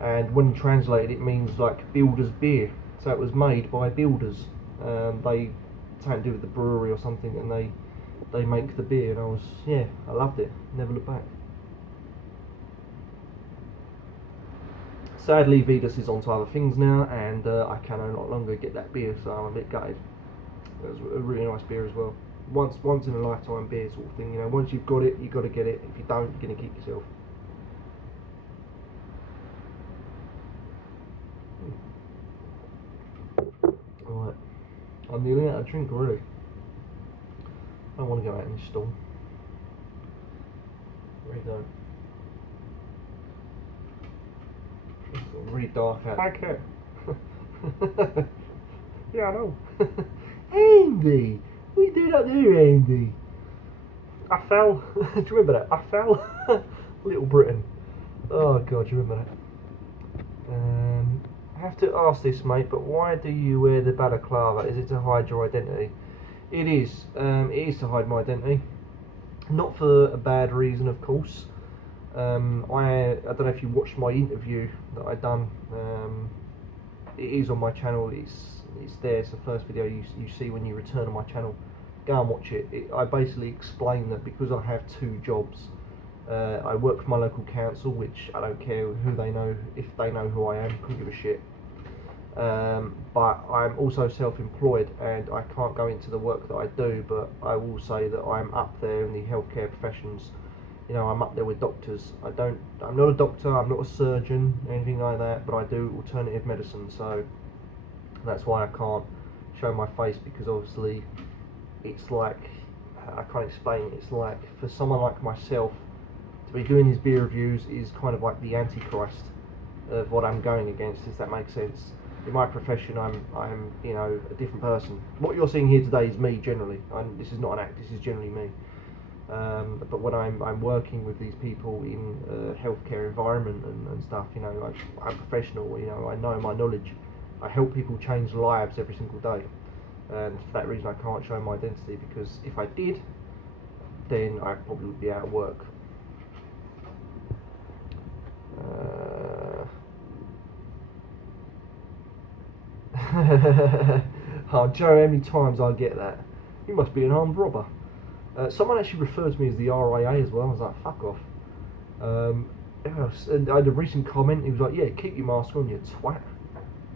And when translated, it means like builder's beer. So it was made by builders. They something to do with the brewery or something, and they make the beer. And I loved it. Never looked back. Sadly, Vidas is on to other things now, and I can no longer get that beer, so I'm a bit gutted. It was a really nice beer as well. Once in a lifetime beer sort of thing, you know. Once you've got it, you've got to get it. If you don't, you're going to kick yourself. Alright, I'm nearly out of drink already. I don't want to go out in the storm. Really don't. It's really dark out. Okay. Yeah, I know. Andy! What are you doing up there, Andy? I fell. Do you remember that? I fell. Little Britain. Oh god, do you remember that? I have to ask this, mate, but why do you wear the balaclava? Is it to hide your identity? It is. It is to hide my identity. Not for a bad reason, of course. I don't know if you watched my interview that I done. It is on my channel. It's there. It's the first video you see when you return on my channel. Go and watch it. I basically explain that because I have two jobs. I work for my local council, which I don't care who they know, if they know who I am, couldn't give a shit. But I'm also self-employed and I can't go into the work that I do, but I will say that I'm up there in the healthcare professions. You know, I'm up there with doctors. I'm not a doctor, I'm not a surgeon, anything like that, but I do alternative medicine, so that's why I can't show my face, because obviously it's like, I can't explain it, it's like for someone like myself to be doing these beer reviews is kind of like the antichrist of what I'm going against, if that makes sense. In my profession, I'm you know, a different person. What you're seeing here today is me generally. This is not an act, this is generally me. But when I'm working with these people in a healthcare environment and stuff, you know, I'm professional, you know, I know my knowledge. I help people change lives every single day. And for that reason I can't show my identity, because if I did, then I probably would be out of work. Oh, Joe, how many times I get that? You must be an armed robber. Someone actually referred to me as the RIA as well. I was like, fuck off. And I had a recent comment. He was like, yeah, keep your mask on, you twat.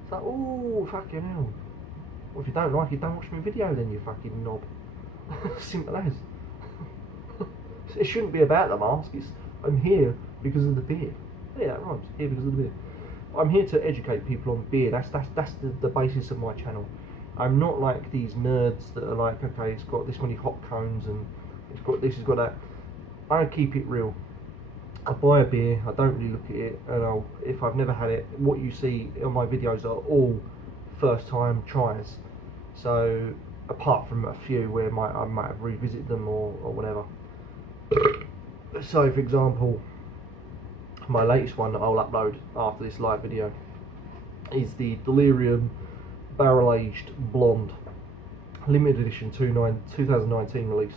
It's like, oh, fucking hell. Well, if you don't like it, don't watch my video then, you fucking knob. Simple as. It shouldn't be about the mask. I'm here because of the beer. Yeah, that rhymes. Here because of the beer. I'm here to educate people on beer. That's the basis of my channel. I'm not like these nerds that are like, okay, it's got this many hot cones and it's got this, it's got that. I keep it real. I buy a beer, I don't really look at it, and if I've never had it, what you see on my videos are all first time tries. So apart from a few where I might have revisited them or whatever. So for example, my latest one that I'll upload after this live video is the Delirium Barrel Aged Blonde limited edition 2019 release.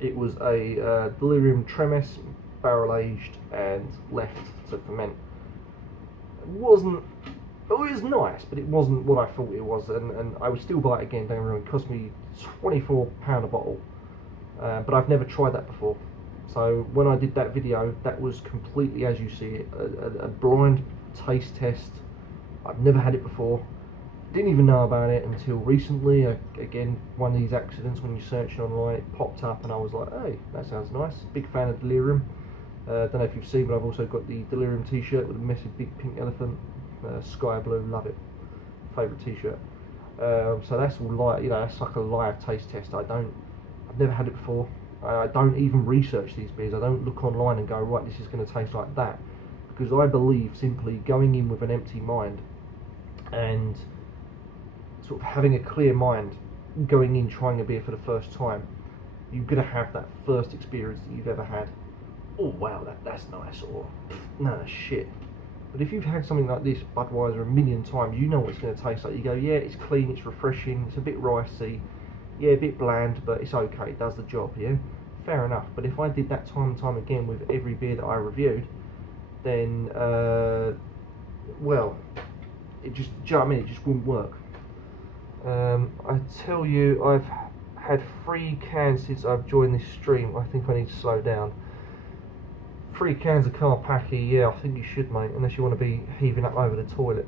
It was a Delirium Tremes barrel aged and left to ferment. It was nice, but it wasn't what I thought it was, and I would still buy it again. Don't get me wrong, it cost me £24 a bottle, but I've never tried that before. So when I did that video, that was completely as you see it, a blind taste test. I've never had it before, didn't even know about it until recently. Again, one of these accidents when you're searching online, it popped up and I was like, hey, that sounds nice. Big fan of Delirium. Don't know if you've seen, but I've also got the Delirium t-shirt with a massive big pink elephant, sky blue, love it, favourite t-shirt. So that's all live, you know, that's like a live taste test. I've never had it before. I don't even research these beers. I don't look online and go, right, this is going to taste like that, because I believe simply going in with an empty mind and sort of having a clear mind, going in trying a beer for the first time, you're going to have that first experience that you've ever had. Oh wow, that's nice, or no, shit. But if you've had something like this, Budweiser, a million times, you know what it's going to taste like. You go, yeah, it's clean, it's refreshing, it's a bit ricey, yeah, a bit bland, but it's okay, it does the job, yeah? Fair enough. But if I did that time and time again with every beer that I reviewed, then, well, it just, do you know what I mean? It just wouldn't work. I tell you, I've had 3 cans since I've joined this stream. I think I need to slow down. 3 cans of Carpacki, yeah, I think you should, mate, unless you want to be heaving up over the toilet.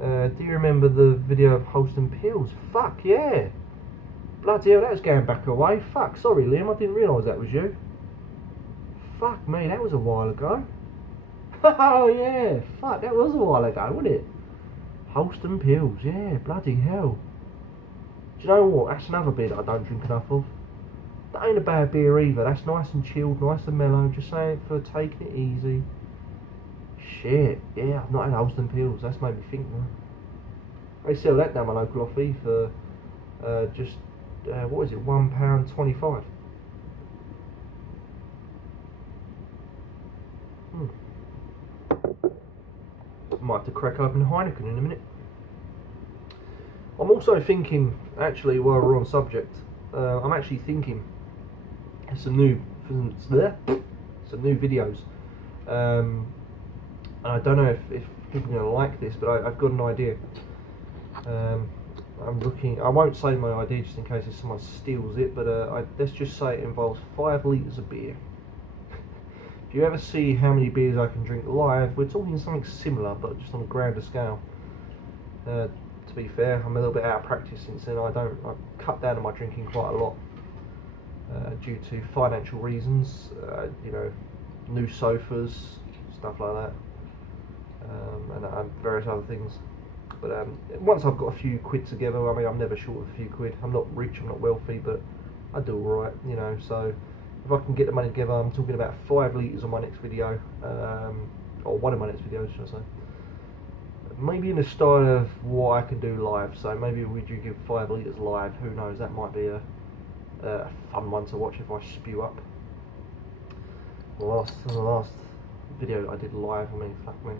Do you remember the video of Holston Pills? Fuck, yeah! Bloody hell, that was going back away. Fuck, sorry Liam, I didn't realise that was you. Fuck me, that was a while ago. Oh yeah, fuck, that was a while ago, wasn't it? Holston Pills, yeah, bloody hell. Do you know what, that's another beer that I don't drink enough of. That ain't a bad beer either, that's nice and chilled, nice and mellow, just saying, for taking it easy. Shit, yeah, I've not had Holston Pills, that's made me think now. They sell that down my local offie for just what is it, £1.25. Might have to crack open Heineken in a minute. I'm also thinking, actually, while we're on subject, I'm actually thinking some new videos, and I don't know if people are going to like this, but I've got an idea. I'm looking. I won't say my idea just in case if someone steals it, but let's just say it involves 5 litres of beer. If you ever see how many beers I can drink live, we're talking something similar, but just on a grander scale. To be fair, I'm a little bit out of practice since then. I've cut down on my drinking quite a lot due to financial reasons. You know, new sofas, stuff like that, and various other things. But once I've got a few quid together, I mean, I'm never short of a few quid. I'm not rich, I'm not wealthy, but I do alright, you know. So if I can get the money together, I'm talking about 5 litres on my next video, or one of my next videos, should I say. Maybe in the style of what I can do live. So maybe we do give 5 litres live. Who knows? That might be a fun one to watch if I spew up. The last video I did live, I mean, fuck me.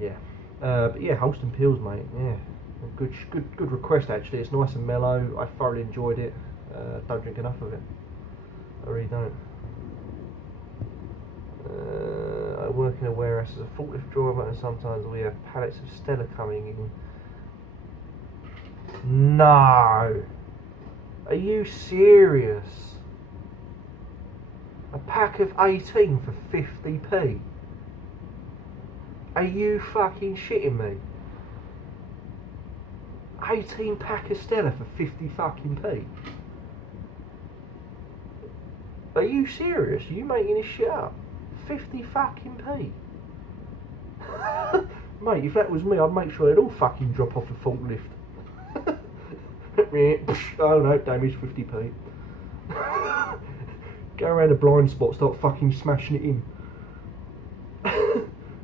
Yeah. But yeah, Holston Pils, mate. Yeah, good request actually. It's nice and mellow. I thoroughly enjoyed it. Don't drink enough of it. I really don't. I work in a warehouse as a forklift driver, and sometimes we have pallets of Stella coming in. No, are you serious? A pack of 18 for 50p? Are you fucking shitting me? 18 pack of Stella for 50 fucking p? Are you serious? Are you making this shit up? 50 fucking p? Mate, if that was me, I'd make sure they'd all fucking drop off the forklift. Oh no, damage 50p. Go around a blind spot, start fucking smashing it in.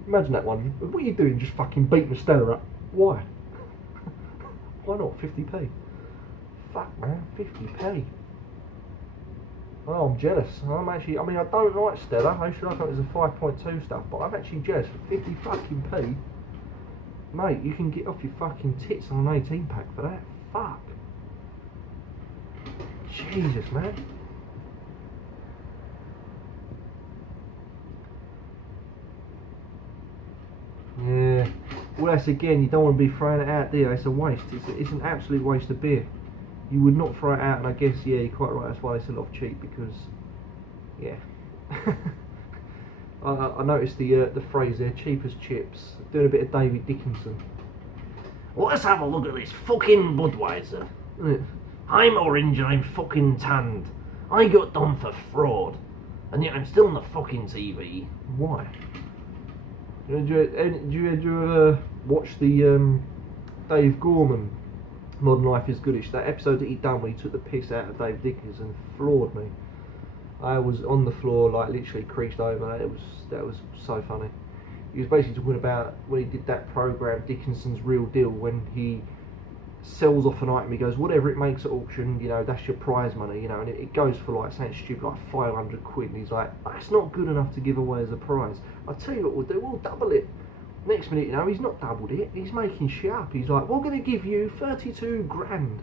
Imagine that one. What are you doing? Just fucking beating the Stella up. Why? Why not 50p? Fuck man, 50p. Oh, I'm jealous. I'm actually, I mean, I don't like Stella. I used to like it as a 5.2 stuff, but I'm actually jealous for 50 fucking p. Mate, you can get off your fucking tits on an 18 pack for that. Fuck. Jesus, man. Yeah. Well, that's again, you don't want to be throwing it out there. It's a waste. It's an absolute waste of beer. You would not throw it out, and I guess, yeah, you're quite right, that's why they sell it off cheap, because, yeah. I noticed the phrase there, cheap as chips, doing a bit of David Dickinson. Well, let's have a look at this fucking Budweiser. I'm orange and I'm fucking tanned. I got done for fraud, and yet I'm still on the fucking TV. Why? Did you ever watch the Dave Gorman Modern Life is Goodish? That episode that he done where he took the piss out of Dave Dickinson floored me. I was on the floor, like literally creased over. That was so funny. He was basically talking about when he did that program, Dickinson's Real Deal, when he sells off an item, he goes, whatever it makes at auction, you know, that's your prize money, you know, and it goes for like something stupid like 500 quid, and he's like, that's not good enough to give away as a prize. I'll tell you what we'll do, we'll double it. Next minute, you know, he's not doubled it, he's making shit up. He's like, we're going to give you 32 grand.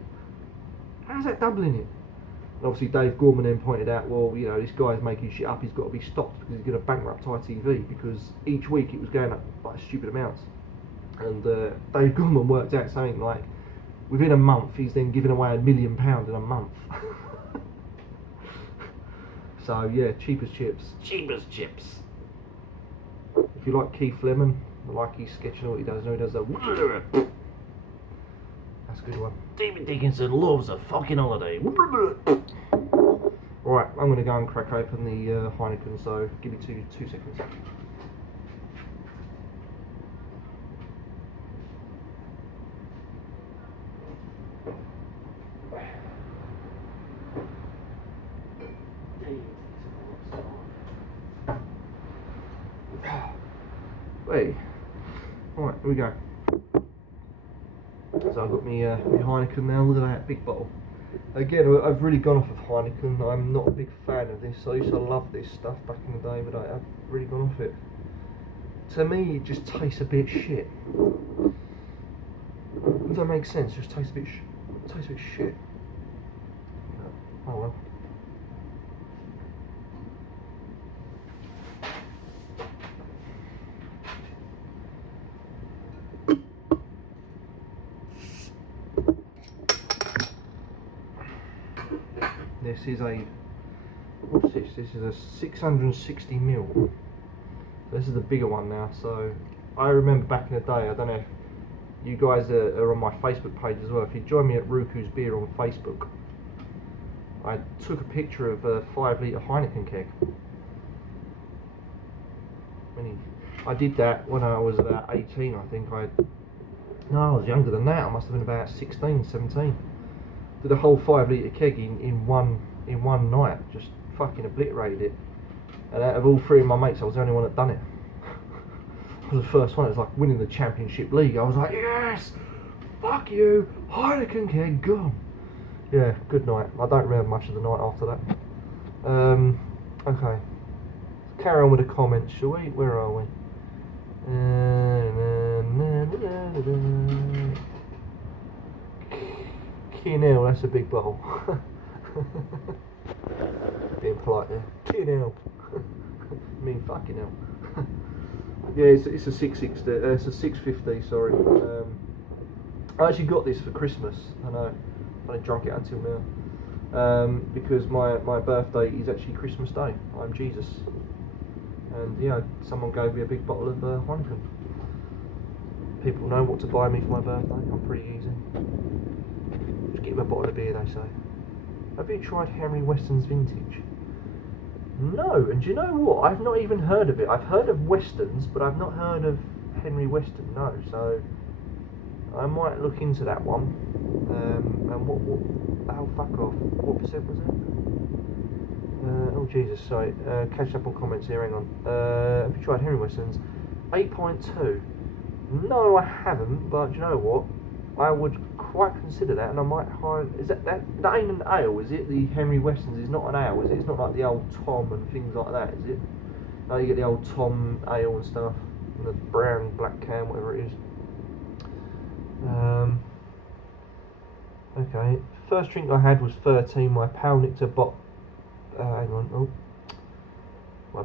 How's that doubling it? And obviously Dave Gorman then pointed out, well, you know, this guy's making shit up, he's got to be stopped because he's going to bankrupt ITV, because each week it was going up by stupid amounts. And Dave Gorman worked out something like, within a month, he's then giving away £1 million in a month. So yeah, cheap as chips. Cheap as chips. If you like Keith Lemon, I like he's sketching what he does. No, he does that. That's a good one. David Dickinson loves a fucking holiday. Alright, I'm going to go and crack open the Heineken, so give me two seconds. Hey, alright, here we go. So I've got me Heineken now. Look at that big bottle. Again, I've really gone off of Heineken. I'm not a big fan of this. I used to love this stuff back in the day, but I've really gone off it. To me, it just tastes a bit shit. Does that make sense? It just tastes a bit shit. Oh well. This is a, what's this? This is a 660ml. This is the bigger one now. So I remember back in the day, I don't know if you guys are on my Facebook page as well. If you join me at Ruku's Beer on Facebook, I took a picture of a 5 litre Heineken keg. I did that when I was about 18, I think. No, I was younger than that. I must have been about 16, 17. Did a whole 5 litre keg in one night. Just fucking obliterated it. And out of all three of my mates, I was the only one that done it. I was the first one. It was like winning the championship league. I was like, yes, fuck you, Heineken keg gone. Yeah, good night. I don't remember much of the night after that. Okay. Carry on with the comments, shall we? Where are we? Kinel, that's a big bottle. Being polite there. Kinel. I mean fucking hell. Yeah, it's a 660. It's a 650. Sorry. I actually got this for Christmas. I know. I haven't drunk it until now. Because my birthday is actually Christmas Day. I'm Jesus. And yeah, someone gave me a big bottle of Heineken. People know what to buy me for my birthday. I'm pretty easy. Just get them a bottle of beer, they say. Have you tried Henry Weston's Vintage? No, and do you know what? I've not even heard of it. I've heard of Westons, but I've not heard of Henry Weston, no. So I might look into that one. And what, oh fuck off. What percent was it? Oh Jesus, sorry. Catch up on comments here, hang on. Have you tried Henry Weston's? 8.2. No, I haven't, but do you know what? I would quite consider that, and I might hire. Is that ain't an ale, is it? The Henry Weston's is not an ale, is it? It's not like the old Tom and things like that, is it? No, you get the old Tom ale and stuff, and the brown, black can, whatever it is. Okay, first drink I had was 13. My pal nicked a hang on, oh, my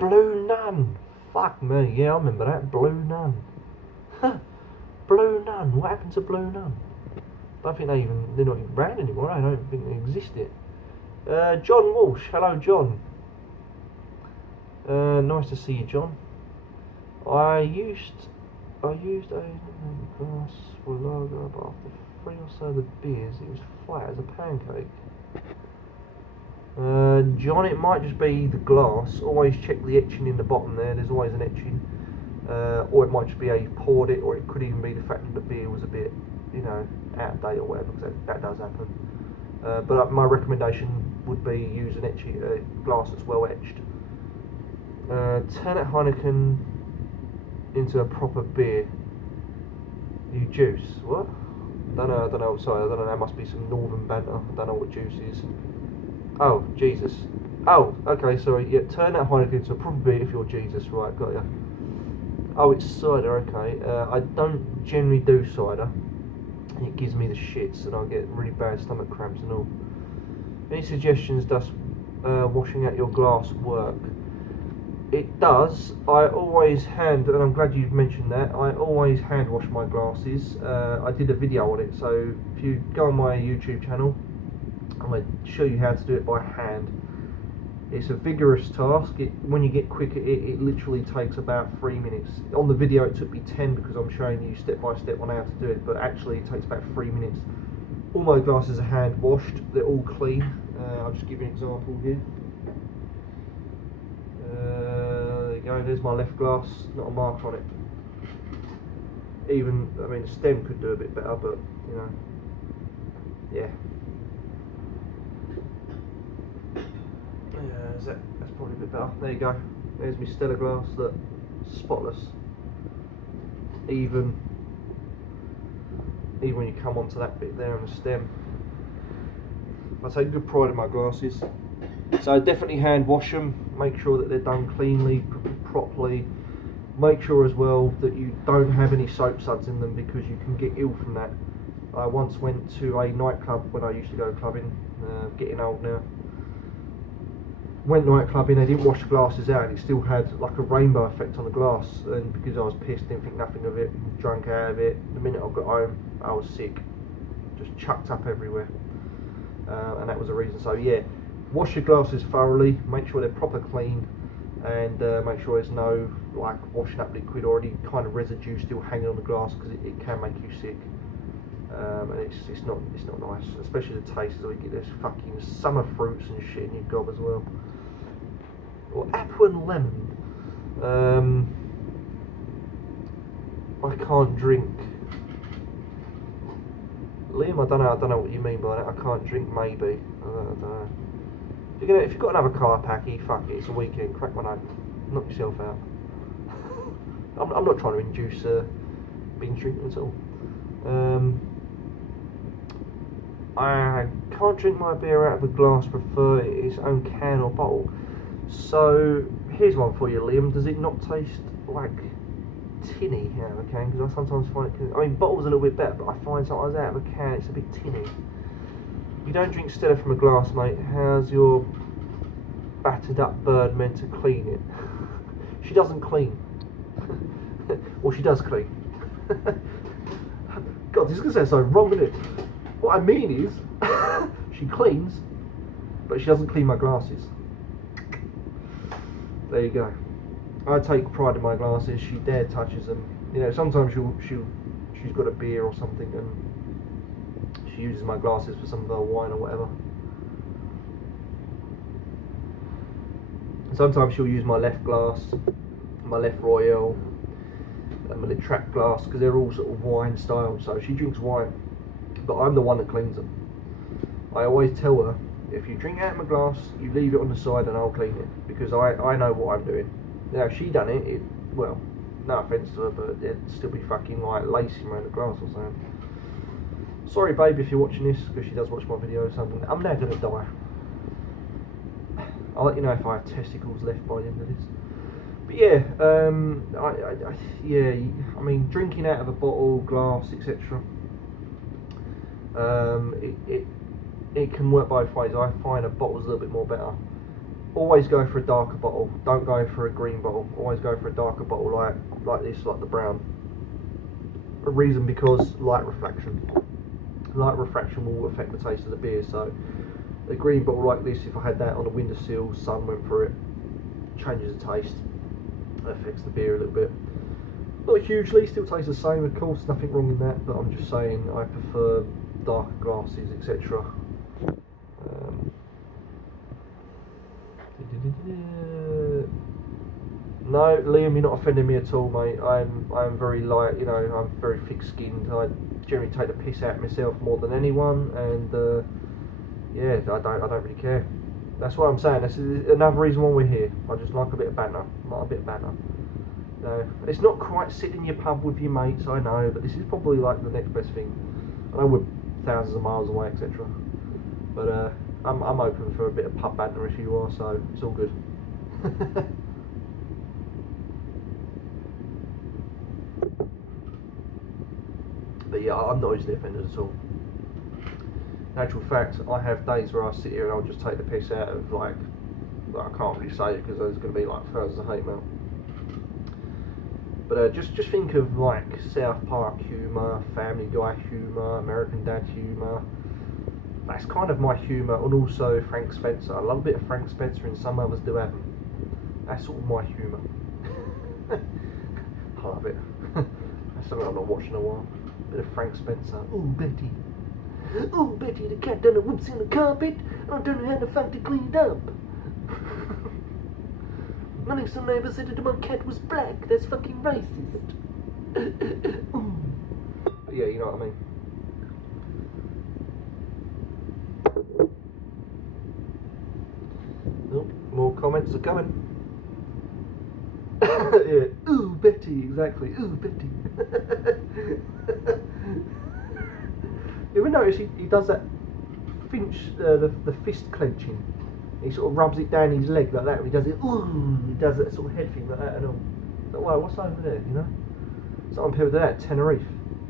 Blue Nun. Fuck me, yeah, I remember that Blue Nun. Blue Nun. What happened to Blue Nun? I don't think they're not even around anymore. I don't think they existed. John Walsh. Hello, John. Nice to see you, John. I used a glass for lager, but after 3 or so of the beers, it was flat as a pancake. John, it might just be the glass. Always check the etching in the bottom there. There's always an etching. Or it might just be how you poured it, or it could even be the fact that the beer was a bit, you know, out of date or whatever, because that does happen. But my recommendation would be use an etching glass that's well etched. Turn that Heineken into a proper beer. You juice. What? I don't know, sorry, I don't know, that must be some northern banter. I don't know what juice is. Oh, Jesus. Oh, okay, sorry, yeah, turn that Heineken into a proper beer if you're Jesus, right, got ya. Oh, it's cider, okay. I don't generally do cider. It gives me the shits and I get really bad stomach cramps and all. Any suggestions does washing out your glass work? It does. I always and I'm glad you've mentioned that, I always hand wash my glasses. I did a video on it, so if you go on my YouTube channel, I'm going to show you how to do it by hand. It's a vigorous task. When you get quick at it, it literally takes about 3 minutes. On the video it took me 10 because I'm showing you step by step on how to do it, but actually it takes about 3 minutes. All my glasses are hand washed, they're all clean. I'll just give you an example here. There you go, there's my left glass, not a mark on it. Even, I mean, the stem could do a bit better, but, you know, yeah. That's probably a bit better. There you go. There's my Stella glass, look, spotless. Even. even when you come onto that bit there on the stem. I take good pride in my glasses. So definitely hand wash them, make sure that they're done cleanly, properly. Make sure as well that you don't have any soap suds in them because you can get ill from that. I once went to a nightclub when I used to go clubbing, getting old now. Went nightclubbing, they didn't wash the glasses out and it still had like a rainbow effect on the glass, and because I was pissed, didn't think nothing of it, drunk out of it, the minute I got home I was sick, just chucked up everywhere, and that was the reason. So yeah, wash your glasses thoroughly, make sure they're proper clean, and make sure there's no like washing up liquid or any kind of residue still hanging on the glass, because it can make you sick. And it's not nice, especially the taste, as we get this fucking summer fruits and shit in your gob as well. Or apple and lemon. I can't drink. Liam, I don't know what you mean by that. I can't drink, maybe. I don't know. If you've got another car packy, fuck it, it's a weekend, crack one open, knock yourself out. I'm not trying to induce binge drinking at all. I can't drink my beer out of a glass, prefer its own can or bottle. So here's one for you, Liam. Does it not taste like tinny out of a can? Because I sometimes find it. I mean, bottle's a little bit better, but I find sometimes out of a can it's a bit tinny. You don't drink Stella from a glass, mate. How's your battered up bird meant to clean it? She doesn't clean. Well, she does clean. God, this is going to sound so wrong, isn't it? What I mean is, she cleans, but she doesn't clean my glasses. There you go. I take pride in my glasses. She dare touches them. You know, sometimes she's got a beer or something and she uses my glasses for some of her wine or whatever. Sometimes she'll use my left glass, my left Royale, and my Littrap glass, because they're all sort of wine style. So she drinks wine, but I'm the one that cleans them. I always tell her, if you drink out of my glass, you leave it on the side and I'll clean it, because I know what I'm doing. Now, if she done it, well, no offence to her, but it'd still be fucking like lacing around the glass or something. Sorry, babe, if you're watching this, because she does watch my videos. I'm now going to die. I'll let you know if I have testicles left by the end of this. But yeah, I mean, drinking out of a bottle, glass, etc. It can work both ways. I find a bottle's a little bit more better. Always go for a darker bottle. Don't go for a green bottle. Always go for a darker bottle like this, like the brown. A reason, because light refraction. Light refraction will affect the taste of the beer. So a green bottle like this, if I had that on a windowsill, sun went through it, changes the taste, affects the beer a little bit. Not hugely, still tastes the same, of course, nothing wrong in that, but I'm just saying I prefer darker glasses, etc. No, Liam, you're not offending me at all, mate. I'm very light, you know, I'm very thick-skinned. I generally take the piss out of myself more than anyone, and yeah, I don't really care. That's what I'm saying. This is another reason why we're here. I just like a bit of banter. Like a bit of banter. No, it's not quite sitting in your pub with your mates, I know, but this is probably like the next best thing. I know we're thousands of miles away, etc. But I'm open for a bit of pub banter if you are, so it's all good. But yeah, I'm not easily offended at all. In actual fact, I have days where I sit here and I'll just take the piss out of, like I can't really say it because there's going to be like thousands of hate mail. But just think of like South Park humour, Family Guy humour, American Dad humour. That's kind of my humour, and also Frank Spencer. I love a bit of Frank Spencer, and some others do haven't. That's sort of my humour. I love it. That's something I've not watched in a while. A bit of Frank Spencer. Ooh, Betty. Ooh, Betty, the cat done a whoops in the carpet, and I don't know how to fuck to clean it up. My next door neighbour said that my cat was black. That's fucking racist. But yeah, you know what I mean. Oh, more comments are coming. Yeah. Ooh, Betty, exactly. Ooh, Betty. You ever notice he does that Finch, the fist clenching? He sort of rubs it down his leg like that, and he does it, ooh, he does that sort of head thing like that and all. Like, wow, what's over there, you know? Some people do that, Tenerife.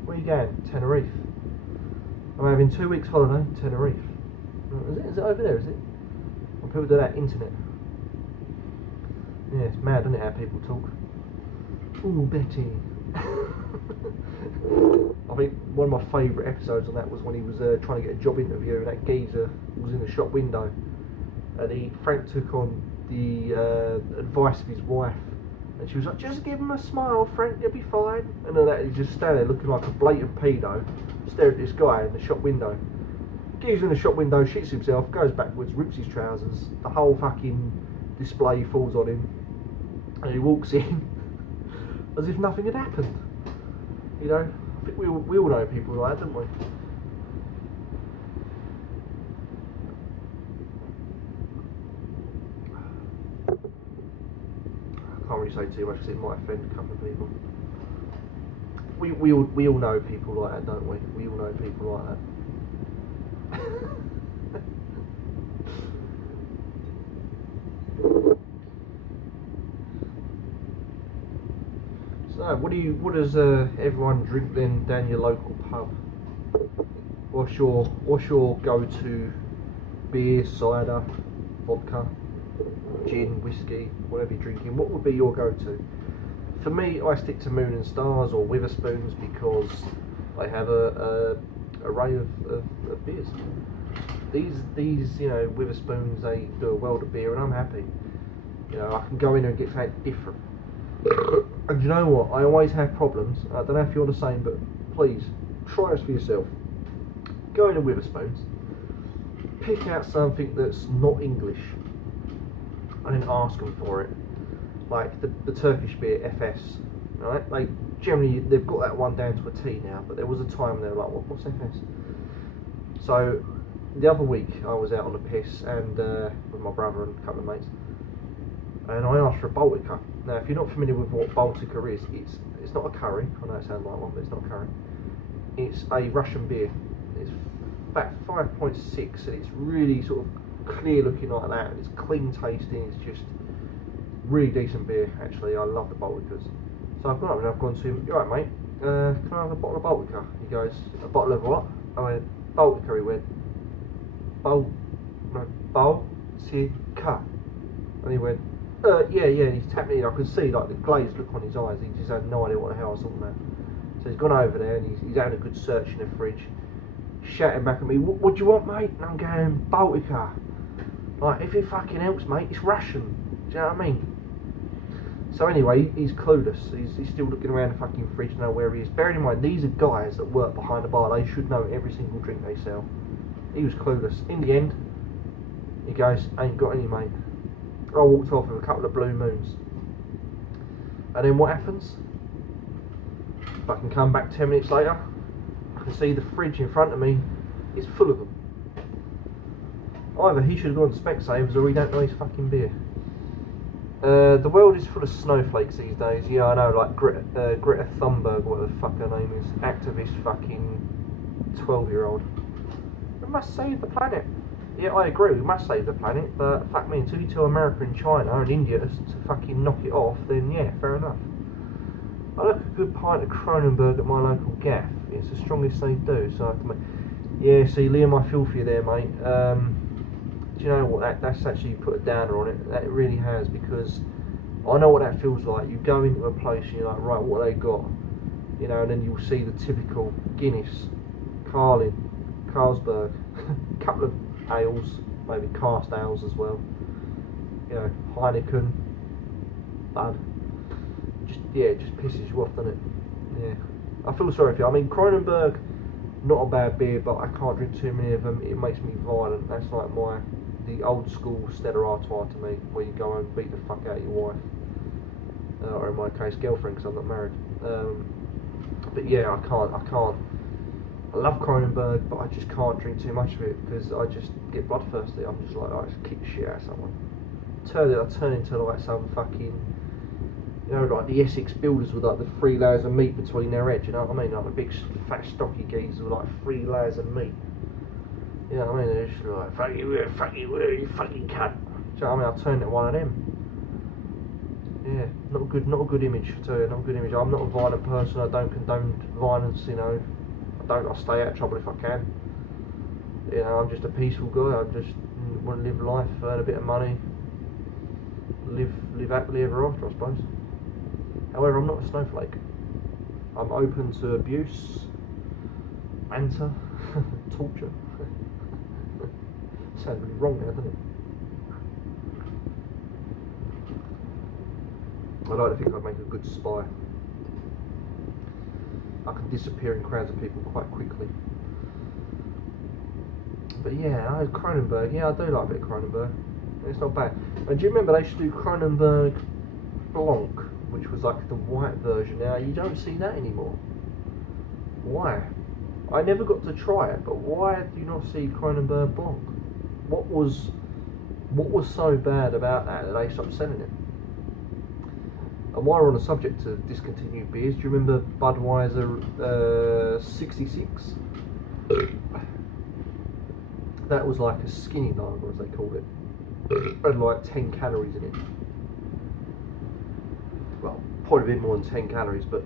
Where are you going? Tenerife. I'm having 2 weeks holiday in Tenerife. Is it over there, is it? Some people do that, internet. Yeah, it's mad, isn't it, how people talk? Ooh, Betty. I think one of my favourite episodes on that was when he was trying to get a job interview, and that geezer was in the shop window, and Frank took on the advice of his wife, and she was like, just give him a smile, Frank, you'll be fine. And then that, he just stand there looking like a blatant pedo, staring at this guy in the shop window. Geezer in the shop window shits himself, goes backwards, rips his trousers, the whole fucking display falls on him, and he walks in as if nothing had happened. You know, I think we all know people like that, don't we? I can't really say too much because it might offend a couple of people. We all know people like that, don't we? We all know people like that. So, what does everyone drink then down your local pub? What's your go-to beer, cider, vodka, gin, whiskey, whatever you're drinking? What would be your go-to? For me, I stick to Moon and Stars or Witherspoons because they have a array of beers. These you know, Witherspoons, they do a world of beer, and I'm happy. You know, I can go in there and get something different. And you know what? I always have problems. I don't know if you're the same, but please try this for yourself. Go into Witherspoons, pick out something that's not English, and then ask them for it. Like the Turkish beer FS, right? They've got that one down to a T now, but there was a time they were like, what's FS? So the other week I was out on the piss and with my brother and a couple of mates, and I asked for a Baltica. Now, if you're not familiar with what Baltica is, it's not a curry. I know it sounds like one, but it's not a curry. It's a Russian beer. It's about 5.6, and it's really sort of clear looking like that, and it's clean tasting. It's just really decent beer, actually. I love the Balticas. So I've gone up and I've gone to him, you alright, mate? Can I have a bottle of Baltica? He goes, a bottle of what? I went, Baltica. He went, Baltica. And he went, yeah, and he's tapped me in. I could see like the glazed look on his eyes. He just had no idea what the hell I was talking about. So he's gone over there and he's having a good search in the fridge, shouting back at me, what do you want, mate? And I'm going, Baltica. Like, if it fucking helps, mate, it's Russian. Do you know what I mean? So anyway, he's clueless. He's still looking around the fucking fridge to know where he is. Bearing in mind, these are guys that work behind the bar. They should know every single drink they sell. He was clueless. In the end, he goes, ain't got any, mate. I walked off with a couple of Blue Moons. And then what happens? If I can come back 10 minutes later, I can see the fridge in front of me is full of them. Either he should have gone to Specsavers or he don't know his fucking beer. The world is full of snowflakes these days. Yeah, I know, like Greta Thunberg, whatever the fuck her name is. Activist fucking 12-year-old. We must save the planet. Yeah, I agree, we must save the planet, but fuck me, until you tell America and China and India to fucking knock it off, then yeah, fair enough. I like a good pint of Kronenberg at my local gaff. It's the strongest they do, so I can make... Yeah, see, Liam, I feel for you there, mate. Do you know what, that's actually put a downer on it. That it really has, because I know what that feels like. You go into a place and you're like, right, what have they got? You know, and then you'll see the typical Guinness, Carlin, Carlsberg, a couple of ales, maybe cast ales as well. You know, Heineken, Bud. It just pisses you off, doesn't it? Yeah. I feel sorry for you. I mean, Kronenberg, not a bad beer, but I can't drink too many of them. It makes me violent. That's like the old school Stella Artois to me, where you go and beat the fuck out of your wife. Or in my case, girlfriend, because I'm not married. But yeah, I can't. I love Kronenberg, but I just can't drink too much of it because I just get bloodthirsty. I'm just like, I just kick the shit out of someone. I turn into like some fucking, You know, like the Essex builders with like the 3 layers of meat between their heads, you know what I mean? Like the big fat stocky geezers with like 3 layers of meat. You know what I mean? They're just like, fuck you, you fucking cunt. Do you know what I mean? I'll turn into one of them. Yeah, not a good image, I tell you, not a good image. I'm not a violent person, I don't condone violence, you know. I stay out of trouble if I can. You know, I'm just a peaceful guy, I just want to live life, earn a bit of money, live happily ever after, I suppose. However, I'm not a snowflake. I'm open to abuse, banter, torture. Sounds really wrong there, doesn't it? I like to think I'd make a good spy. I can disappear in crowds of people quite quickly. But yeah, Cronenberg, yeah, I do like a bit of Cronenberg. It's not bad. And do you remember they used to do Cronenberg Blanc, which was like the white version? Now, you don't see that anymore. Why? I never got to try it, but why do you not see Cronenberg Blanc? What was so bad about that they stopped selling it? And while we're on the subject of discontinued beers, do you remember Budweiser 66? That was like a skinny lager, as they called it. It had like 10 calories in it. Well, probably a bit more than 10 calories, but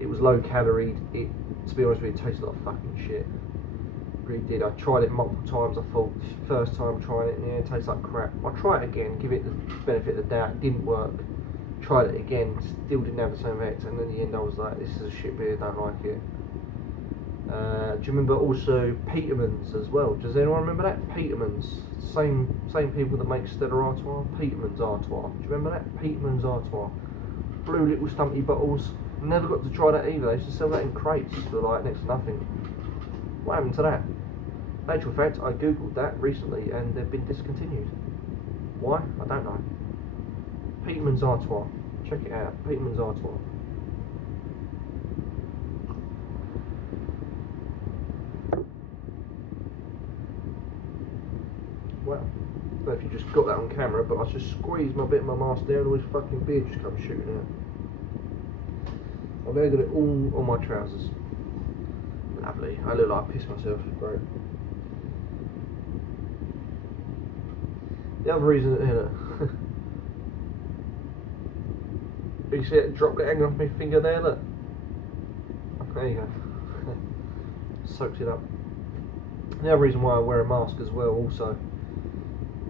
it was low calorie. It, to be honest with you, it tasted like fucking shit. It really did. I tried it multiple times. I thought, first time trying it, yeah, it tastes like crap. I tried it again, give it the benefit of the doubt. It didn't work. Tried it again, still didn't have the same effect, and in the end I was like, this is a shit beer, don't like it. Do you remember also Peterman's as well? Does anyone remember that? Peterman's, same people that make Stella Artois. Peterman's Artois. Do you remember that? Peterman's Artois. Blue little stumpy bottles. Never got to try that either. They used to sell that in crates for like next to nothing. What happened to that? In actual fact, I googled that recently and they've been discontinued. Why? I don't know. Peterman's Artois. Check it out. Peterman's Artois. Well, I don't know if you just got that on camera, but I just squeezed my bit of my mask down and all this fucking beer just comes shooting out. I've now got it all on my trousers. Lovely. I look like I pissed myself. Great. The other reason, you know, you see it drop hanging off my finger there, look. There you go. Soaks it up. The other reason why I wear a mask as well also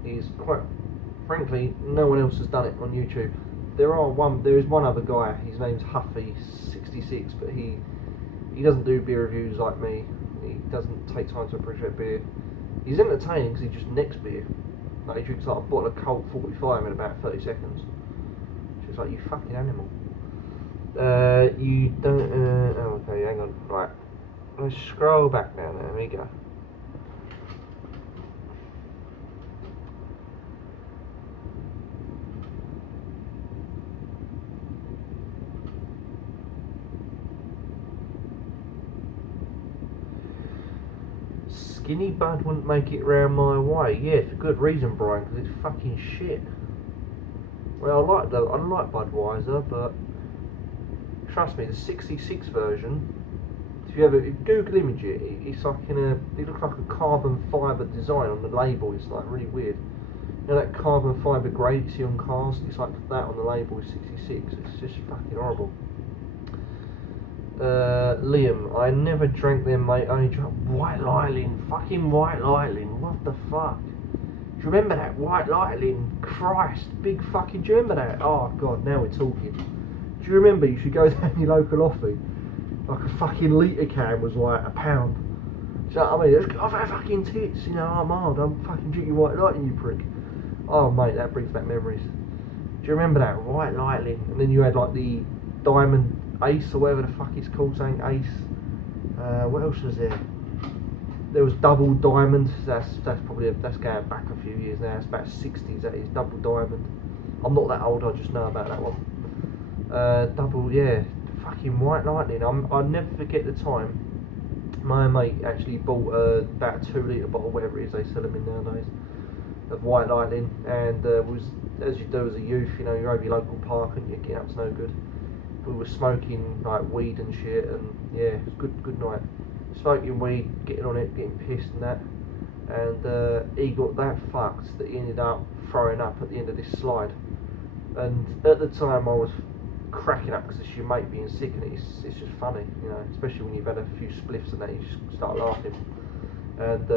is, quite frankly, no one else has done it on YouTube. There is one other guy, his name's Huffy66, but he doesn't do beer reviews like me. He doesn't take time to appreciate beer. He's entertaining because he just necks beer. Like, he drinks like a bottle of Colt 45 in about 30 seconds. It's like, you fucking animal. You don't, oh, okay, hang on, right. Let's scroll back down there we go. Skinny Bud wouldn't make it round my way. Yeah, for good reason, Brian, because it's fucking shit. Well, I like Budweiser, but trust me, the 66 version, if you ever Google image it, it's like it looks like a carbon fibre design on the label. It's like really weird. You know that carbon fibre grade you see on cars? It's like that on the label, 66. It's just fucking horrible. Liam, I never drank them, mate. I only drank White Lightning. Fucking White Lightning. What the fuck? Do you remember that? White Lightning. Christ. Big fucking. Do you remember that? Oh, God. Now we're talking. Do you remember you should go down your local offie? Like a fucking litre can was like £1. Do you know what I mean? I've had fucking tits. You know, I'm hard. I'm fucking drinking White Lightning, you prick. Oh, mate. That brings back memories. Do you remember that? White Lightning. And then you had like the Diamond Ace or whatever the fuck it's called, saying Ace. What else was there? There was Double Diamond. That's probably that's going back a few years now. It's about 60s. That is Double Diamond. I'm not that old. I just know about that one. Double, yeah, fucking White Lightning. I'll never forget the time. My mate actually bought about a 2 litre bottle, whatever it is they sell them in nowadays. of white lightning, and was, as you do as a youth, you know, you're over your local park and you're getting up to no good. We were smoking like weed and shit, and yeah, it was good night. Smoking weed, getting on it, getting pissed and that, and he got that fucked that he ended up throwing up at the end of this slide. And at the time I was cracking up because it's your mate being sick, and it's just funny, you know, especially when you've had a few spliffs and that, you just start laughing. And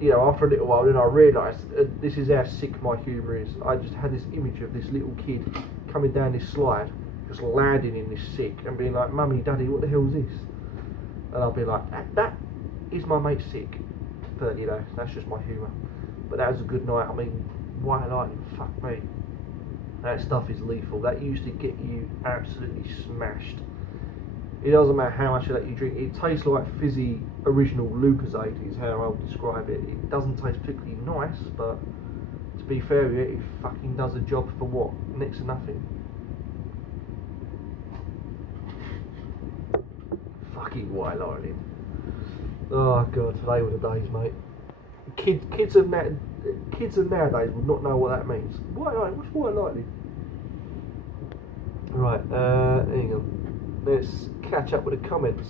you know, after a little while, then I realised this is how sick my humour is. I just had this image of this little kid coming down this slide, just landing in this sick, and being like, "Mummy, Daddy, what the hell is this?" And I'll be like, "That is my mate sick." But you know, that's just my humour. But that was a good night. I mean, white lightning, fuck me. That stuff is lethal. That used to get you absolutely smashed. It doesn't matter how much of that you drink. It tastes like fizzy original Lucozade is how I would describe it. It doesn't taste particularly nice, but to be fair with it fucking does a job for what? Next to nothing. Fucking white lightning. Oh god, they were the days, mate. Kids of nowadays would not know what that means. White lightning? What's white lightning? Right, hang on. Let's catch up with the comments.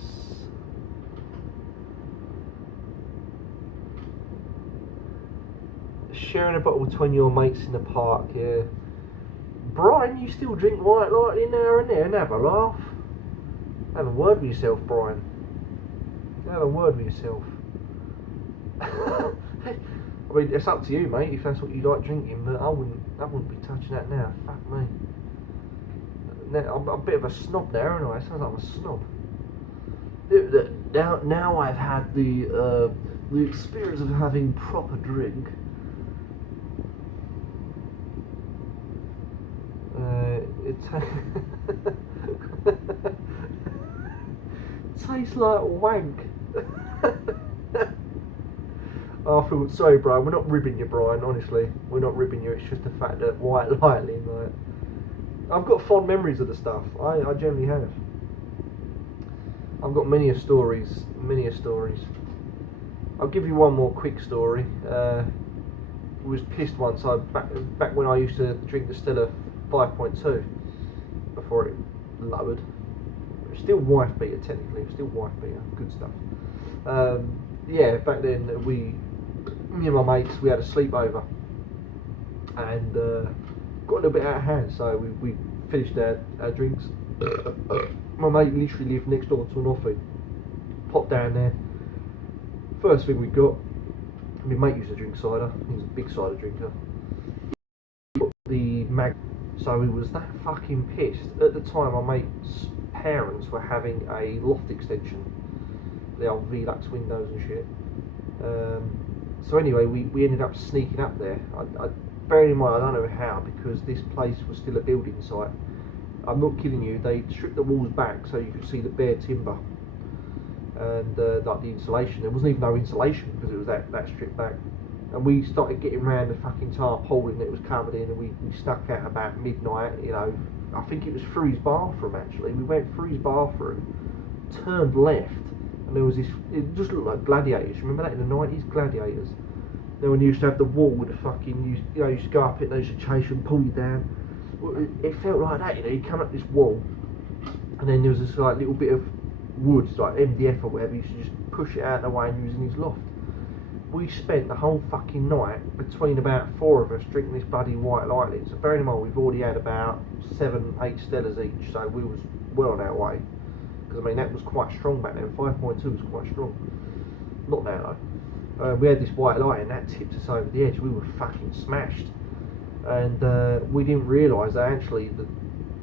Sharing a bottle between your mates in the park, yeah. Brian, you still drink white lightning now and then? Have a laugh. Have a word with yourself, Brian. Have a word with yourself. I mean, it's up to you, mate, if that's what you like drinking, but I wouldn't be touching that now. Fuck me. Now, I'm a bit of a snob now, aren't I? It sounds like I'm a snob. Now I've had the experience of having proper drink. It tastes like wank. I feel sorry, Brian. We're not ribbing you, Brian. Honestly, we're not ribbing you. It's just the fact that white lightning, like, I've got fond memories of the stuff. I generally have. I've got many a stories. I'll give you one more quick story. Was pissed once. Back when I used to drink the Stella 5.2 before it lowered. Still wife beater technically. Still wife beater. Good stuff. Yeah, back then me and my mates, we had a sleepover, and got a little bit out of hand, so we finished our drinks. My mate literally lived next door to an offie. Popped down there. First thing we got, my mate used to drink cider. He was a big cider drinker. The mag, so he was that fucking pissed. At the time, my mate's parents were having a loft extension, the old Velux windows and shit. So anyway, we ended up sneaking up there. Bearing in mind, I don't know how, because this place was still a building site. I'm not kidding you, they stripped the walls back so you could see the bare timber and like the insulation. There wasn't even no insulation because it was that stripped back. And we started getting round the fucking tarpaulin that it was covered in, and we stuck out about midnight, you know. I think it was through his bathroom actually. We went through his bathroom, turned left, and there was this, it just looked like Gladiators. Remember that in the 90s, Gladiators? Then when you used to have the wall with the fucking, you know, you used to go up it and they used to chase you and pull you down. Well, it felt like that, you know. You come up this wall, and then there was this like little bit of wood, like MDF or whatever. You used to just push it out of the way and use in his loft. We spent the whole fucking night between about 4 of us drinking this bloody white lightning. So bearing in mind we've already had about 7, 8 Stellas each, so we was well on our way. Because I mean that was quite strong back then. 5.2 was quite strong. Not now though. We had this white light and that tipped us over the edge. We were fucking smashed, and we didn't realise that actually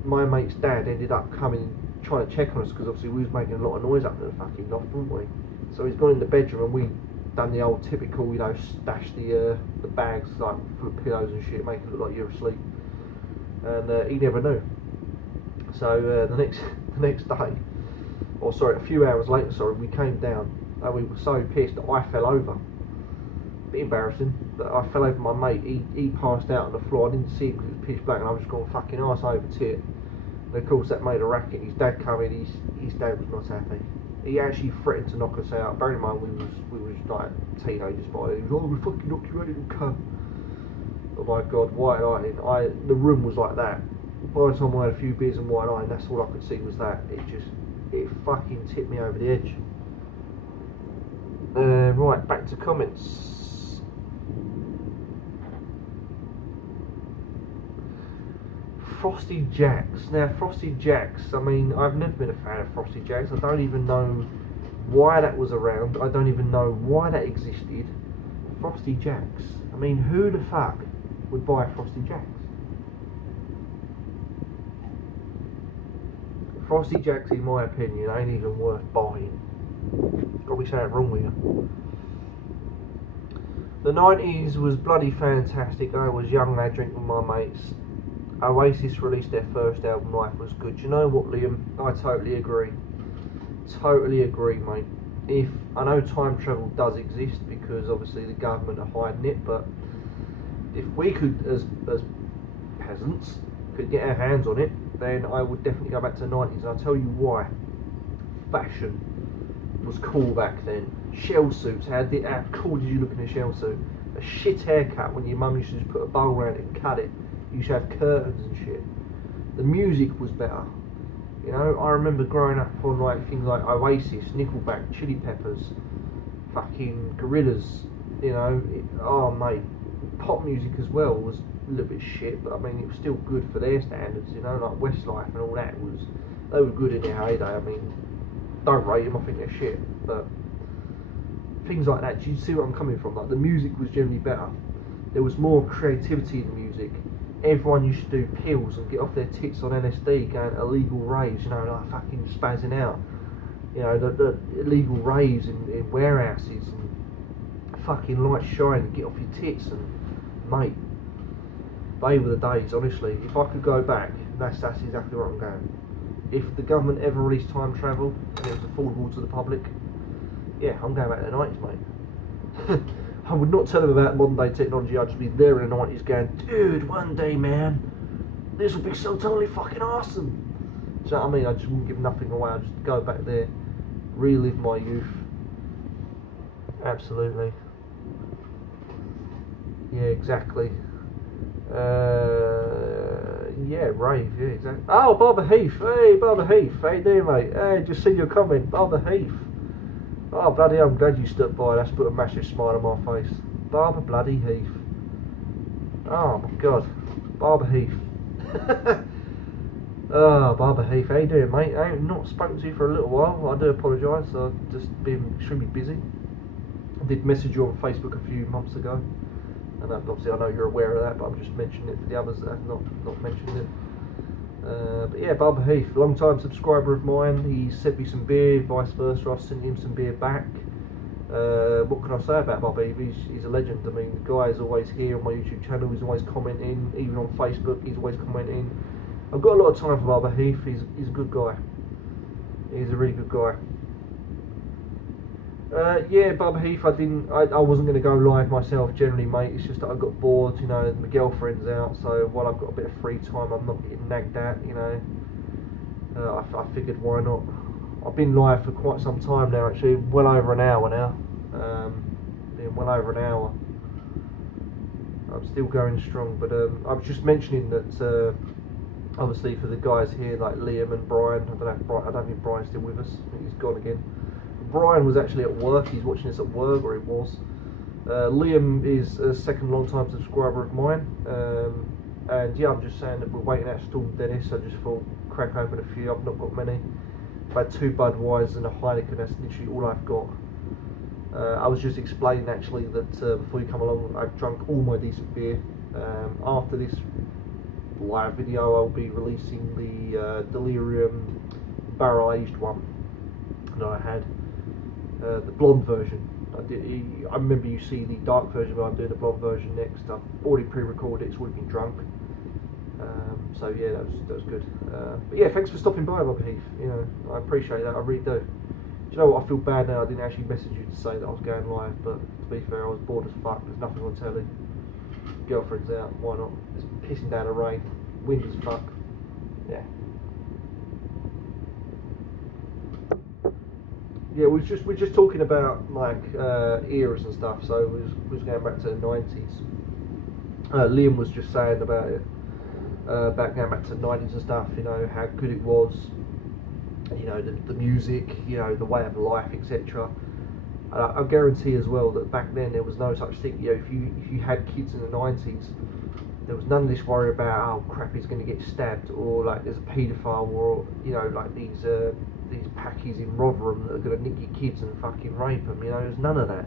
my mate's dad ended up coming trying to check on us, because obviously we was making a lot of noise up in the fucking loft, weren't we? So he's gone in the bedroom and we done the old typical, you know, stash the bags like full of pillows and shit, make it look like you're asleep, and he never knew. So the next day, or sorry, a few hours later, sorry, we came down. And we were so pissed that I fell over. A bit embarrassing, but I fell over my mate. He passed out on the floor. I didn't see him because it was pitch black, and I was just going fucking arse over tit. And of course that made a racket. His dad came in. His dad was not happy. He actually threatened to knock us out. Bearing in mind we was like teenagers by then. He was, "Oh, we fucking knock you out, little cunt." Oh my god, white lightning. The room was like that. By the time I had a few beers and white lightning, that's all I could see was that. It fucking tipped me over the edge. Right, back to comments. Frosty Jacks. Now, Frosty Jacks, I mean, I've never been a fan of Frosty Jacks. I don't even know why that was around. I don't even know why that existed. Frosty Jacks. I mean, who the fuck would buy a Frosty Jacks? Frosty Jacks, in my opinion, ain't even worth buying. Got to be something wrong with you. The 90s was bloody fantastic. I was young lad drinking with my mates. Oasis released their first album, Life Was Good. You know what, Liam? I totally agree. Totally agree, mate. If I know time travel does exist because obviously the government are hiding it, but if we could, as peasants, could get our hands on it, then I would definitely go back to the 90s. And I'll tell you why. Fashion was cool back then. Shell suits, how cool did you look in a shell suit? A shit haircut when your mum used to just put a bowl around it and cut it. You used to have curtains and shit. The music was better. You know, I remember growing up on like things like Oasis, Nickelback, Chili Peppers, fucking Gorillaz. You know, oh mate, pop music as well was a little bit shit, but I mean it was still good for their standards. You know, like Westlife and all that they were good in their heyday. I mean, don't rate them, I think they're shit, but things like that. Do you see where I'm coming from? Like the music was generally better. There was more creativity in the music. Everyone used to do pills and get off their tits on LSD, going to illegal raves, you know, like fucking spazzing out. You know, the illegal raves in warehouses and fucking lights shine and get off your tits and mate, they were the days, honestly. If I could go back, that's exactly where I'm going. If the government ever released time travel and it was affordable to the public, yeah, I'm going back to the 90s, mate. I would not tell them about modern day technology. I'd just be there in the 90s going, dude, one day, man, this will be so totally fucking awesome. Do you know what I mean? I just wouldn't give nothing away. I'd just go back there, relive my youth. Absolutely. Yeah, exactly. Yeah, rave, yeah, exactly. Oh, Barbara Heath. Hey, Barbara Heath. How you doing, mate? Hey, just seen your comment. Barbara Heath. Oh, bloody hell, I'm glad you stopped by. That's put a massive smile on my face. Barbara bloody Heath. Oh, my God. Barbara Heath. Oh, Barbara Heath. How you doing, mate? I ain't not spoken to you for a little while. I do apologise. I've just been extremely busy. I did message you on Facebook a few months ago. And obviously I know you're aware of that, but I'm just mentioning it for the others that have not mentioned it. But yeah, Barbara Heath, long time subscriber of mine. He sent me some beer, vice versa. I sent him some beer back. What can I say about Bob Heath? He's a legend. I mean, the guy is always here on my YouTube channel. He's always commenting, even on Facebook. He's always commenting. I've got a lot of time for Barbara Heath. He's a good guy. He's a really good guy. Yeah, Barbara Heath. I wasn't going to go live myself generally, mate. It's just that I got bored. You know, my girlfriend's out, so while I've got a bit of free time, I'm not getting nagged at. You know, I figured why not. I've been live for quite some time now, actually, well over an hour now. Yeah, well over an hour. I'm still going strong, but I was just mentioning that obviously for the guys here like Liam and Brian. I don't think Brian's still with us. I think he's gone again. Brian was actually at work. He's watching this at work, or he was. Liam is a second long-time subscriber of mine, and yeah, I'm just saying that we're waiting out Storm Dennis. I just thought crack open a few. I've not got many. I've had 2 Budweiser and a Heineken. That's literally all I've got. I was just explaining actually that before you come along, I've drunk all my decent beer. After this live video, I'll be releasing the Delirium barrel-aged one that I had. The blonde version. I remember you see the dark version, but I'm doing the blonde version next. I've already pre-recorded it, it's already been drunk. So yeah, that was good. But yeah, thanks for stopping by, Bob Heath. You know, I appreciate that, I really do. Do you know what, I feel bad now I didn't actually message you to say that I was going live, but to be fair, I was bored as fuck. There's nothing on telly. Girlfriend's out, why not? It's pissing down the rain, wind as fuck. Yeah. Yeah, we're just talking about like eras and stuff. So we was going back to the 90s. Liam was just saying about it, about going back to the 90s and stuff, you know, how good it was, you know, the music, you know, the way of life, etc. I guarantee as well that back then there was no such thing, you know, if you had kids in the 90s, there was none of this worry about, oh crap, he's going to get stabbed, or like there's a paedophile, or, you know, like these packies in Rotherham that are going to nick your kids and fucking rape them, you know, there's none of that.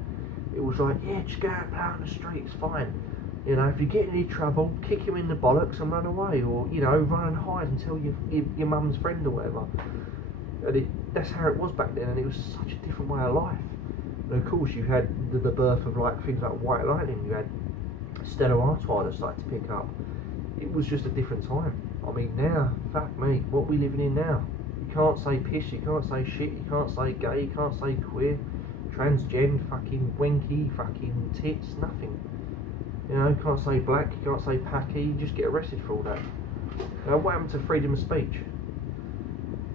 It was like, yeah, just go out and play on the street, it's fine. You know, if you get in any trouble, kick him in the bollocks and run away, or, you know, run and hide until your mum's friend or whatever. And that's how it was back then, and it was such a different way of life. And of course, you had the birth of like things like White Lightning. You had Stella Artois that started to pick up. It was just a different time. I mean, now, fuck me, what are we living in now? You can't say piss, you can't say shit, you can't say gay, you can't say queer, transgen, fucking wanky, fucking tits, nothing. You know, you can't say black, you can't say packy, you just get arrested for all that. You know, what happened to freedom of speech?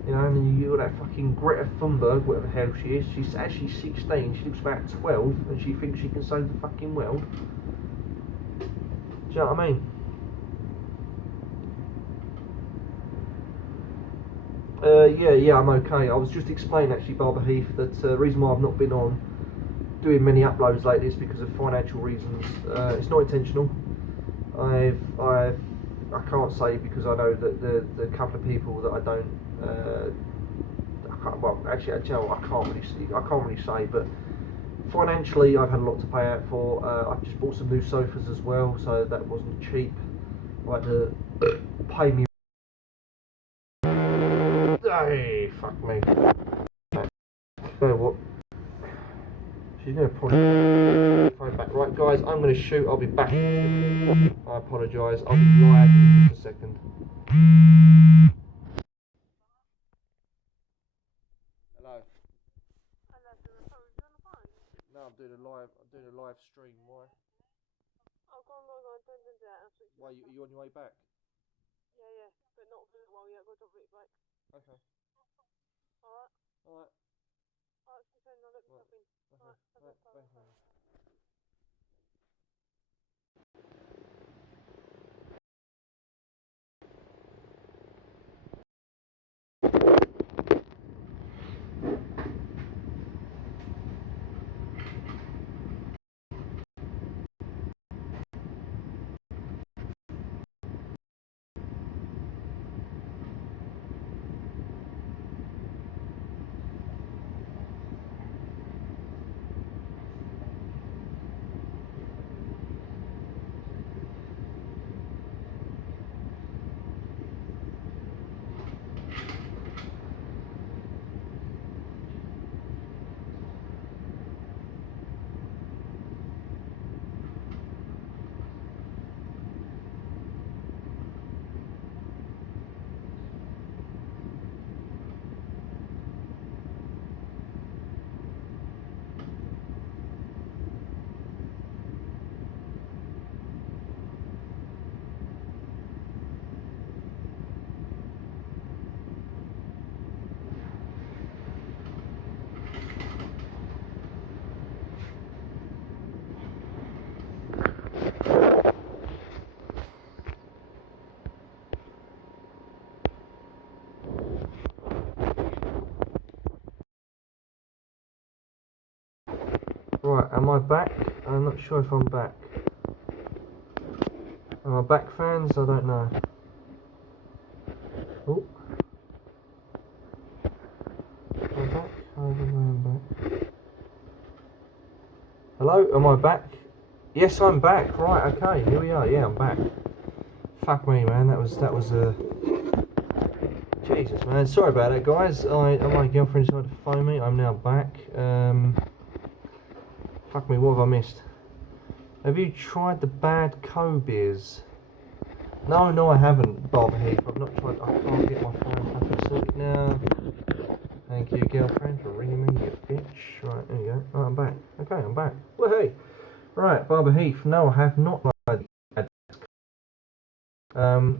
You know, and then you got that fucking Greta Thunberg, whatever the hell she is. She's actually 16, she looks about 12, and she thinks she can save the fucking world. Do you know what I mean? Yeah, I'm okay. I was just explaining actually, Barbara Heath, that the reason why I've not been on doing many uploads lately is because of financial reasons. It's not intentional. I can't say, because I know that the couple of people that I don't, I can't, well, actually, I can't really say, but financially, I've had a lot to pay out for. I've just bought some new sofas as well, so that wasn't cheap. I had to pay me. Hey, fuck me. You know what? She's gonna probably phone back. Right, guys, I'm gonna shoot. I'll be back. I apologise. I'll be live in just a second. Hello. No, I'm doing a live stream. Why? Oh, go on, don't do that. I'll switch to Why, you on your way back? Yeah, but not for a while yet. I've got to drop it back. Okay. Alright, Alright. alright, so then I'll look Right. something. Okay. Alright, Right. bye. Bye. Right, am I back? I'm not sure if I'm back. Am I back, fans? I don't know. Oh. Am I back? I don't know I'm back. Hello, am I back? Yes, I'm back. Right, okay, here we are. Yeah, I'm back. Fuck me, man. That was Jesus, man. Sorry about that, guys. My girlfriend decided to phone me. I'm now back. Fuck me, what have I missed? Have you tried the Bad Co beers? No, I haven't, Barbara Heath. I've not tried. I can't get my phone fucking sorted now. Thank you, girlfriend, for ringing me, you bitch. Right, there you go. Right, I'm back. Okay, I'm back. Well, hey. Right, Barbara Heath. No, I have not tried Bad Co.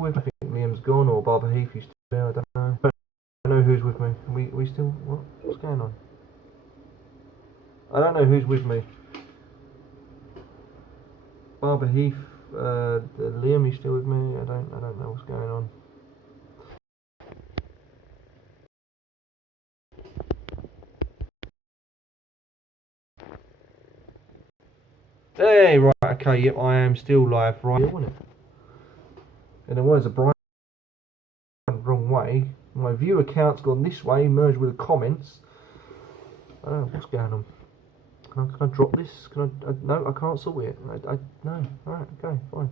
I think Liam's gone, or Barbara Heath used to be. I don't know. I don't know who's with me. We still. What's going on? I don't know who's with me. Barber Heath, Liam, you still with me? I don't know what's going on. Hey, right, okay, yep, I am still live, right, wasn't it? In the words of Brian, wrong way. My view account's gone this way, merged with the comments. Oh, what's going on? Can I drop this? Can I no, I can't sort it. No, alright, okay, fine.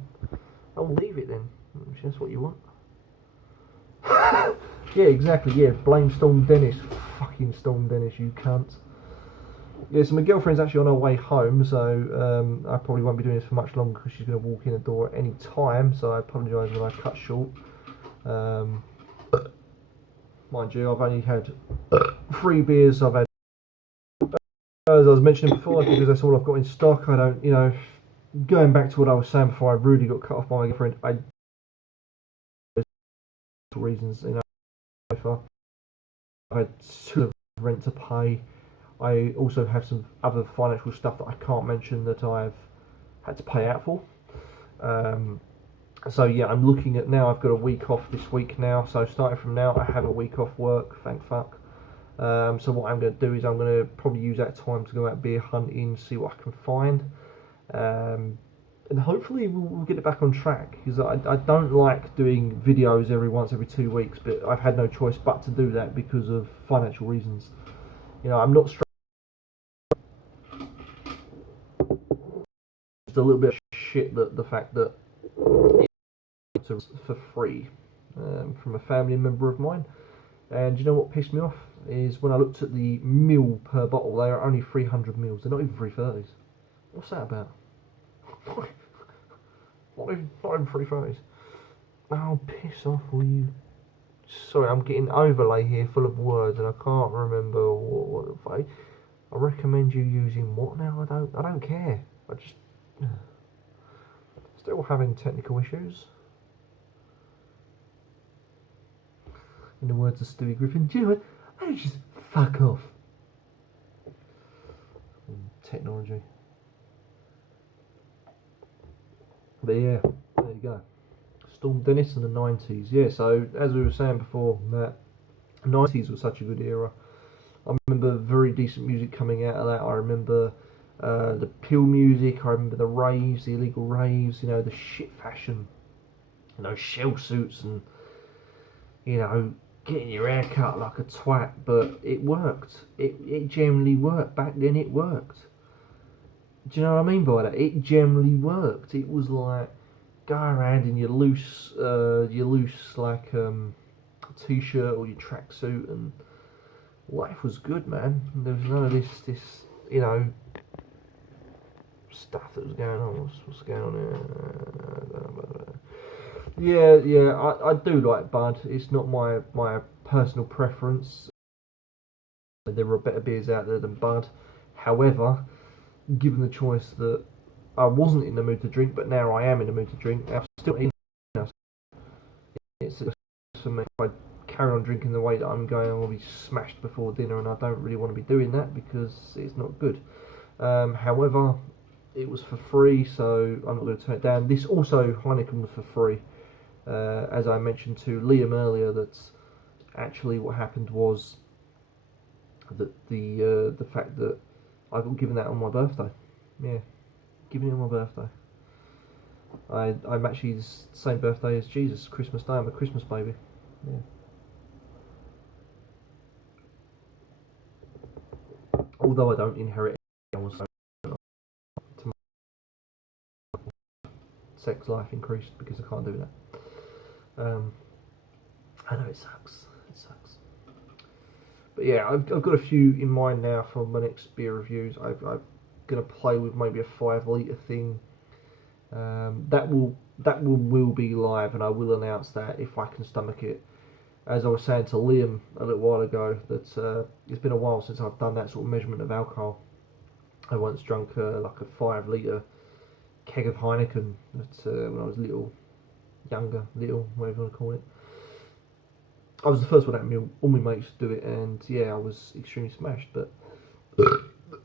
I'll leave it then, if that's what you want. Yeah, exactly, yeah, blame Storm Dennis. Fucking Storm Dennis, you cunt. Yeah, so my girlfriend's actually on her way home, so I probably won't be doing this for much longer because she's going to walk in the door at any time, so I apologise when I cut short. Mind you, I've only had 3 beers. I've had, as I was mentioning before, because that's all I've got in stock. I don't, you know, going back to what I was saying before I really got cut off by my girlfriend, I reasons, you know, so far. I've had 2 of rent to pay. I also have some other financial stuff that I can't mention that I've had to pay out for. So yeah, I'm looking at now, I've got a week off this week now, so starting from now I have a week off work, thank fuck. So what I'm going to do is I'm going to probably use that time to go out beer hunting, see what I can find. And hopefully we'll get it back on track, because I don't like doing videos every 2 weeks, but I've had no choice but to do that because of financial reasons. You know, I'm not a little bit of shit that the fact that it's for free from a family member of mine. And you know what pissed me off is when I looked at the mil per bottle, they are only 300 mils. They're not even 330s. What's that about? not even 330s. Oh, piss off, will you? Sorry, I'm getting overlay here full of words and I can't remember what the fuck. I recommend you using what now? I don't care. I just still having technical issues. In the words of Stewie Griffin, do you know what? I just fuck off. Technology. But yeah, there you go. Storm Dennis in the 90s. Yeah, so as we were saying before, that 90s was such a good era. I remember very decent music coming out of that. I remember the pill music. I remember the raves, the illegal raves. You know, the shit fashion. You know, shell suits and, you know, getting your hair cut like a twat. But it worked. It generally worked. Back then it worked. Do you know what I mean by that? It generally worked. It was like, go around in your loose like t-shirt or your tracksuit, and life was good, man. There was none of this you know, stuff that was going on. What's going on here? Yeah, I do like Bud. It's not my personal preference. There are better beers out there than Bud. However, given the choice that I wasn't in the mood to drink, but now I am in the mood to drink, I'm still in. It's for me. If I carry on drinking the way that I'm going, I'll be smashed before dinner, and I don't really want to be doing that because it's not good. However, it was for free, so I'm not going to turn it down. This also, Heineken was for free. As I mentioned to Liam earlier, that's actually what happened was that the fact that I got given that on my birthday. Yeah, given it on my birthday. I'm actually the same birthday as Jesus, Christmas Day. I'm a Christmas baby. Yeah. Although I don't inherit my sex life increased because I can't do that. I know it sucks. It sucks. But yeah, I've got a few in mind now for my next beer reviews. I'm gonna play with maybe a 5 litre thing. That will be live, and I will announce that if I can stomach it. As I was saying to Liam a little while ago, that it's been a while since I've done that sort of measurement of alcohol. I once drunk like a 5 litre keg of Heineken when I was younger, whatever you want to call it. I was the first one out of all my mates to do it, and yeah, I was extremely smashed. But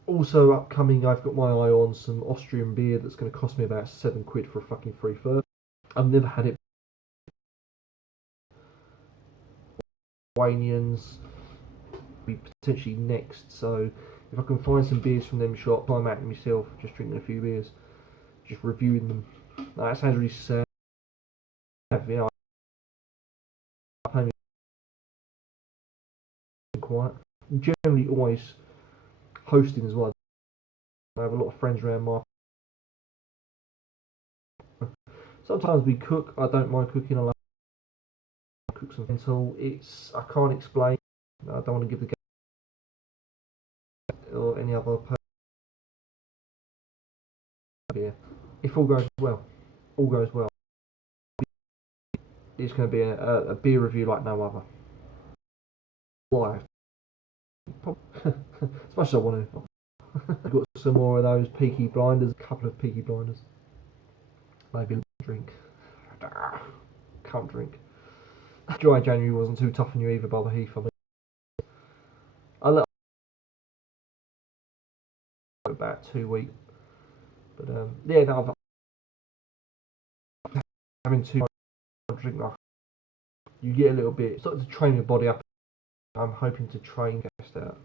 Also upcoming, I've got my eye on some Austrian beer that's going to cost me about £7 for a fucking free third. I've never had it. Lithuanians be potentially next, so if I can find some beers from them shops, I'm out myself, just drinking a few beers, just reviewing them. Now, that sounds really sad. You know, I'm quiet. Generally, always hosting as well. I have a lot of friends around my. Sometimes we cook. I don't mind cooking. I like to cook something. So I can't explain. I don't want to give the game or any other person here. If all goes well, it's going to be a beer review like no other. Live. As much as I want to. I've got some more of those Peaky Blinders, a couple of Peaky Blinders. Maybe a drink. Can't drink. Dry January wasn't too tough on you either, by the Heath. I mean, I let about 2 weeks, but yeah, no, I'm having too much drink. Like, you get a little bit, start to train your body up. I'm hoping to train, get out.